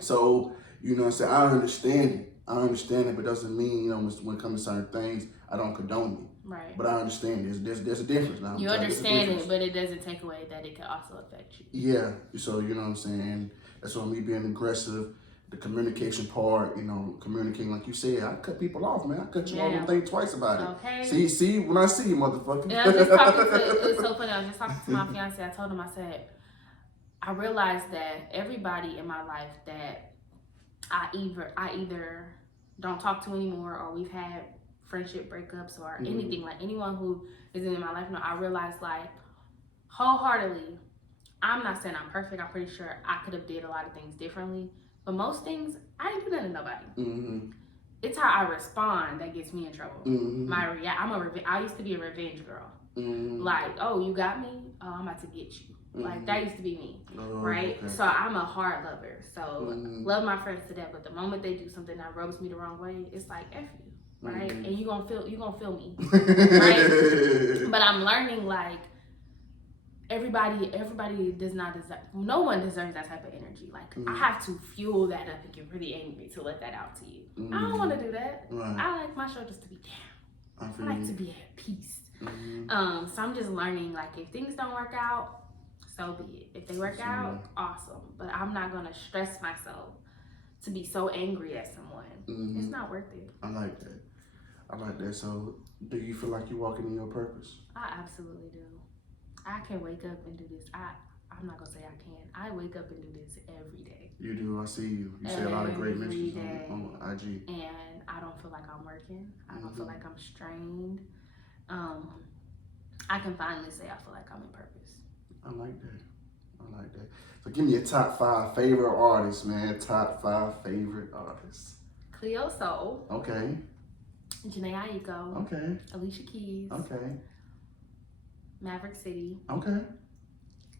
So, you know what I'm saying? I understand it, but doesn't mean, you know, when it comes to certain things, I don't condone it. Right. But I understand there's a difference now. You understand it, but it doesn't take away that it can also affect you. Yeah. So, you know what I'm saying? That's why me being aggressive, the communication part, you know, communicating like you said, I cut people off, man. I cut you off and think twice about it. Okay. See, when I see you, motherfucker. Yeah, I was just talking to, it's so funny, I was just talking to my fiance. I told him, I said, I realized that everybody in my life that I either don't talk to anymore, or we've had friendship breakups or anything, like anyone who is in my life now, I realized, like, wholeheartedly, I'm not saying I'm perfect. I'm pretty sure I could have did a lot of things differently. But most things, I ain't do nothing to nobody. It's how I respond that gets me in trouble. I used to be a revenge girl. Like, oh, you got me? Oh, I'm about to get you. Like, that used to be me, right? Okay. So I'm a hard lover. So love my friends to death. But the moment they do something that rubs me the wrong way, it's like, F you, right? And you gonna feel me, right? But I'm learning, like, everybody does not deserve, no one deserves that type of energy. Like, I have to fuel that up and get really angry to let that out to you. I don't want to do that. Right. I like my shoulders to be down. I like to be at peace. So I'm just learning, like, if things don't work out, so be it. If they work out, awesome. But I'm not going to stress myself to be so angry at someone. It's not worth it. I like that. So do you feel like you're walking in your purpose? I absolutely do. I can wake up and do this. I'm not gonna say I can. I wake up and do this every day. You do. I see you. You say a lot of great messages on IG. And I don't feel like I'm working. I don't feel like I'm strained. I can finally say I feel like I'm in purpose. I like that. So give me your top 5 favorite artists, man. Top 5 favorite artists. Cleo Soul. Okay. Janae Aiko. Okay. Alicia Keys. Okay. Maverick City. Okay.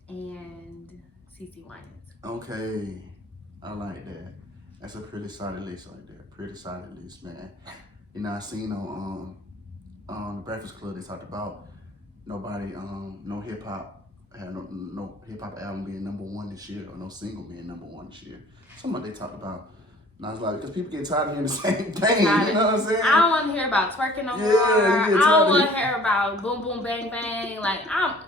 And CeCe Winans. Okay. I like that. That's a pretty solid list right there. Pretty solid list, man. You know, I seen on Breakfast Club, they talked about nobody, no hip hop had no hip hop album being #1 this year, or no single being #1 this year. Something they talked about. And I was like, because people get tired of hearing the same thing, you know what I'm saying? I don't want to hear about twerking no more. I don't want to hear about boom, boom, bang, bang. Like,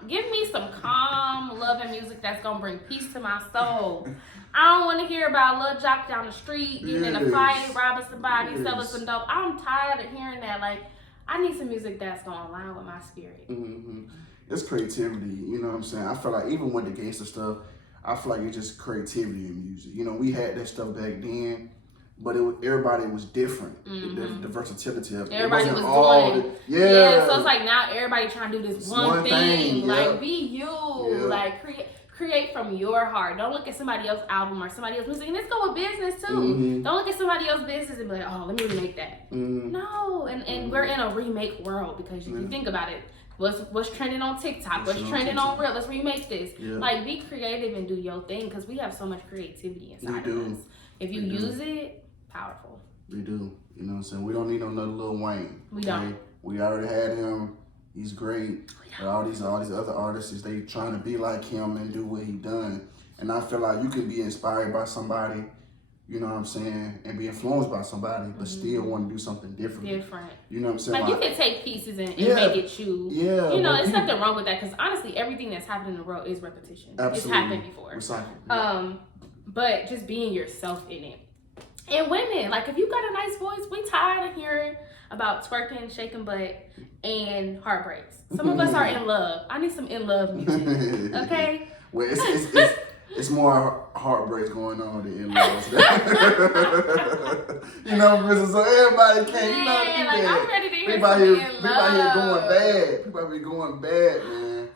give me some calm, loving music that's going to bring peace to my soul. I don't want to hear about Lil Jock down the street, getting in a fight, robbing somebody, selling some dope. I'm tired of hearing that. Like, I need some music that's going to align with my spirit. It's creativity, you know what I'm saying? I feel like even with the gangster stuff, I feel like it's just creativity in music. You know, we had that stuff back then, but everybody was different. The versatility of it. Everybody was doing it. Yeah, so it's like now everybody trying to do this one thing. Like, be you. Like, create from your heart. Don't look at somebody else's album or somebody else's music. And let's go with business too. Don't look at somebody else's business and be like, oh, let me remake that. No, and we're in a remake world, because if you think about it, what's trending on TikTok, what's trending on Reel, let's remake this. Like, be creative and do your thing, because we have so much creativity inside of us. If you use it, powerful. We do. You know what I'm saying? We don't need another Lil Wayne. We don't. We already had him. He's great. But all these other artists, they trying to be like him and do what he done. And I feel like you can be inspired by somebody, you know what I'm saying, and be influenced by somebody, but still want to do something different. You know what I'm saying? Like, you can take pieces and make it you. Yeah. You know, there's nothing wrong with that, because honestly, everything that's happened in the world is repetition. Absolutely. It's happened before. Recycle. But just being yourself in it. And women, like, if you got a nice voice, we tired of hearing about twerking, shaking butt, and heartbreaks. Some of us are in love. I need some in love music. Okay? Well, it's more heartbreaks going on than in love. You know, so everybody can't. You know, like, I'm ready to hear people out here going bad. People out here going bad, man.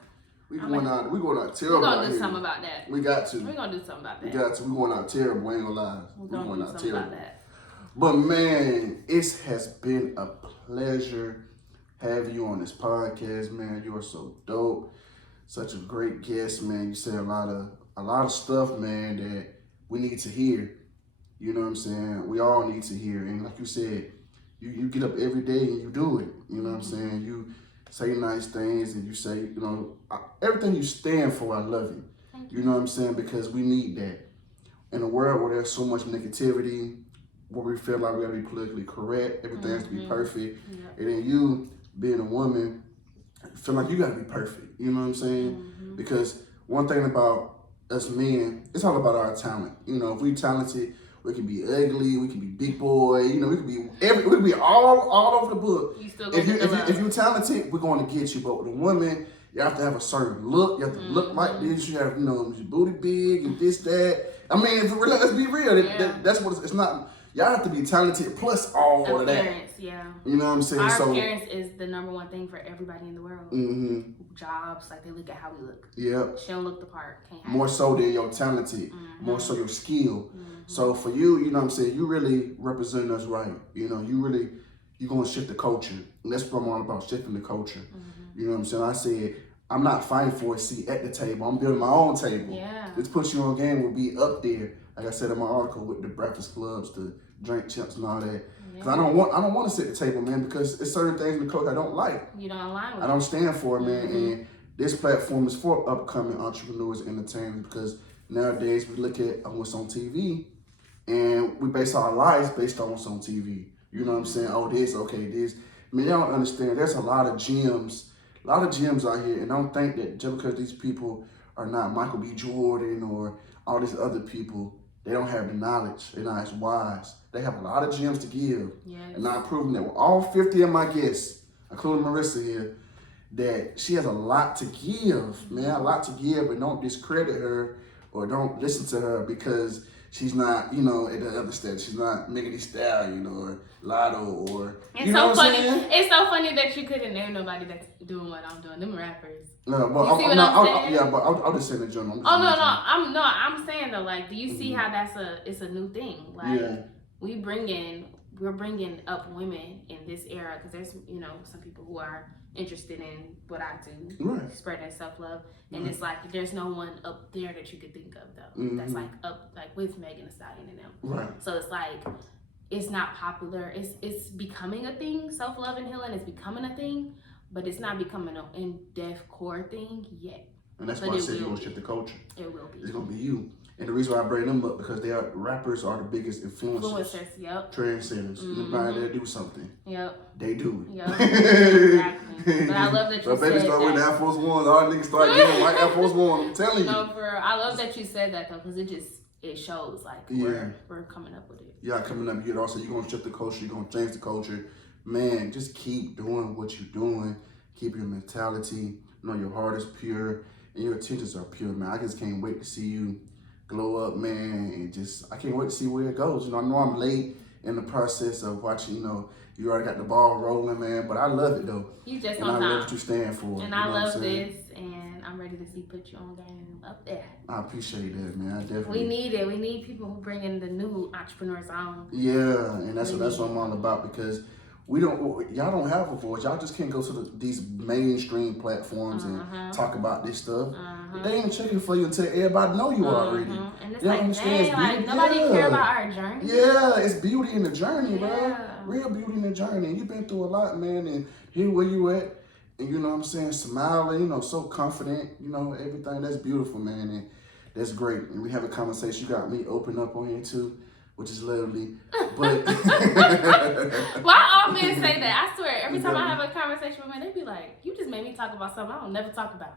We going out. We going out We're terrible. gonna do something about that. We got to. We're gonna do something about that. We got to. We going out terrible. Ain't gonna lie. We're gonna do something about that. But man, it has been a pleasure having you on this podcast, man. You are so dope. Such a great guest, man. You said a lot of stuff, man, that we need to hear. You know what I'm saying? We all need to hear. And like you said, you get up every day and you do it. You know what I'm saying? You say nice things and you say, you know, everything you stand for, I love it. You know what I'm saying? Because we need that. In a world where there's so much negativity, where we feel like we gotta be politically correct, everything has to be perfect. Yep. And then you, being a woman, feel like you gotta be perfect. You know what I'm saying? Because one thing about us men, it's all about our talent. You know, if we talented, we can be ugly, we can be big boy, you know, we can be all over the book. If you're talented, we're going to get you. But with a woman, you have to have a certain look. You have to look like this. You have, you know, your booty big and this, that. I mean, let's be real. That's what it's not. Y'all have to be talented plus all of that. Appearance, yeah. You know what I'm saying? Our appearance is the number one thing for everybody in the world. Jobs, like they look at how we look. Yep. She don't look the part. More so than your talented. More so your skill. So for you, you know what I'm saying, you really represent us right. You know, you're going to shift the culture. And that's what I'm all about, shifting the culture. You know what I'm saying? I said, I'm not fighting for a seat at the table. I'm building my own table. Yeah. This Push You On Game will be up there, like I said in my article, with the breakfast clubs, the drink champs and all that. Because I don't want to sit at the table, man, because it's certain things in the culture I don't like. You don't align with I don't stand for it, man. And this platform is for upcoming entrepreneurs and entertainers, because nowadays we look at what's on TV and we base our lives based on what's on TV. You know what I'm saying? Oh, this, okay, this. I mean, y'all don't understand. There's a lot of gems out here, and don't think that just because these people are not Michael B. Jordan or all these other people, they don't have the knowledge. They're not as wise. They have a lot of gems to give. Yes. And I'm proving that with all 50 of my guests, including Marissa here, that she has a lot to give, man, a lot to give, and don't discredit her or don't listen to her because she's not, you know, at the other step. She's not Megan Thee Stallion or Lotto or. It's so funny. It's so funny that you couldn't name nobody that's doing what I'm doing. Them rappers. No, but I'm just saying in general. I'm saying though, like, do you see how it's a new thing? Like, we're bringing up women in this era because there's, you know, some people who are interested in what I do, spreading self-love, and it's like there's no one up there that you could think of though that's like up like with Megan Thee Stallion and them. So it's like it's not popular. It's becoming a thing. Self-love and healing is becoming a thing, but it's not becoming an in-depth core thing yet. And that's why I said you're gonna shift the culture. It will be. It's gonna be you. And the reason why I bring them up because rappers are the biggest influencers. Yep. Trendsetters. Anybody that do something. Yep. They do it. Yep. Exactly. But I love that you said that. Baby start with Air Force Ones. All niggas start getting like Air Force One. I'm telling you. No, I love that you said that though, because it shows like we're coming up with it. Yeah, coming up. You're gonna shift the culture. You're gonna change the culture. Man, just keep doing what you're doing. Keep your mentality. You know, your heart is pure and your intentions are pure, man. I just can't wait to see you glow up, man, and I can't wait to see where it goes. You know, I know I'm late in the process of watching, you know, you already got the ball rolling, man, but I love it, though. You just and I love what you stand for. And I love this, and I'm ready to see Put You On Game up there. I appreciate that, man. I definitely. We need it. We need people who bring in the new entrepreneurs on. Yeah, and that's what I'm all about, because y'all don't have a voice. Y'all just can't go to these mainstream platforms and talk about this stuff. They ain't checking for you until everybody know you already. And it's like, dang, like nobody care about our journey. Yeah, it's beauty in the journey, bro. Real beauty in the journey. You've been through a lot, man, and here where you at, and you know what I'm saying, smiling, you know, so confident, you know, everything. That's beautiful, man, and that's great. And we have a conversation. You got me open up on here too, which is lovely. But why all men say that? I swear, every time I have a conversation with men, they be like, "You just made me talk about something I don't never talk about."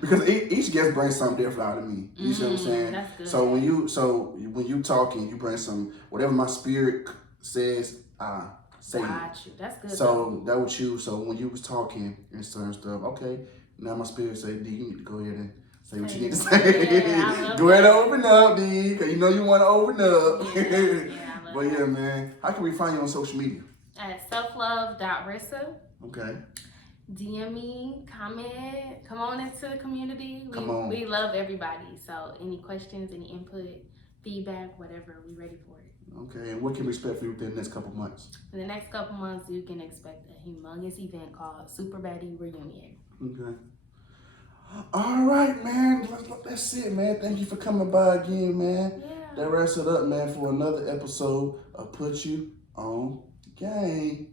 Because each guest brings something different out of me. You see what I'm saying? That's good. So when you talking, you bring some whatever my spirit says. Say got you. That's good. So that was you. So when you was talking and certain stuff, okay. Now my spirit say, D, you need to go ahead and say what you need to say. Yeah, go ahead and open up, D, because you know you want to open up. But yeah, man, how can we find you on social media? At selflove.rissa. Okay. DM me, comment, come on into the community. Come on. We love everybody. So any questions, any input, feedback, whatever, we ready for it. Okay, and what can we expect for you within the next couple months? In the next couple months, you can expect a humongous event called Super Baddie Reunion. Okay. All right, man. That's it, man. Thank you for coming by again, man. Yeah. That wraps it up, man, for another episode of Put You On Game.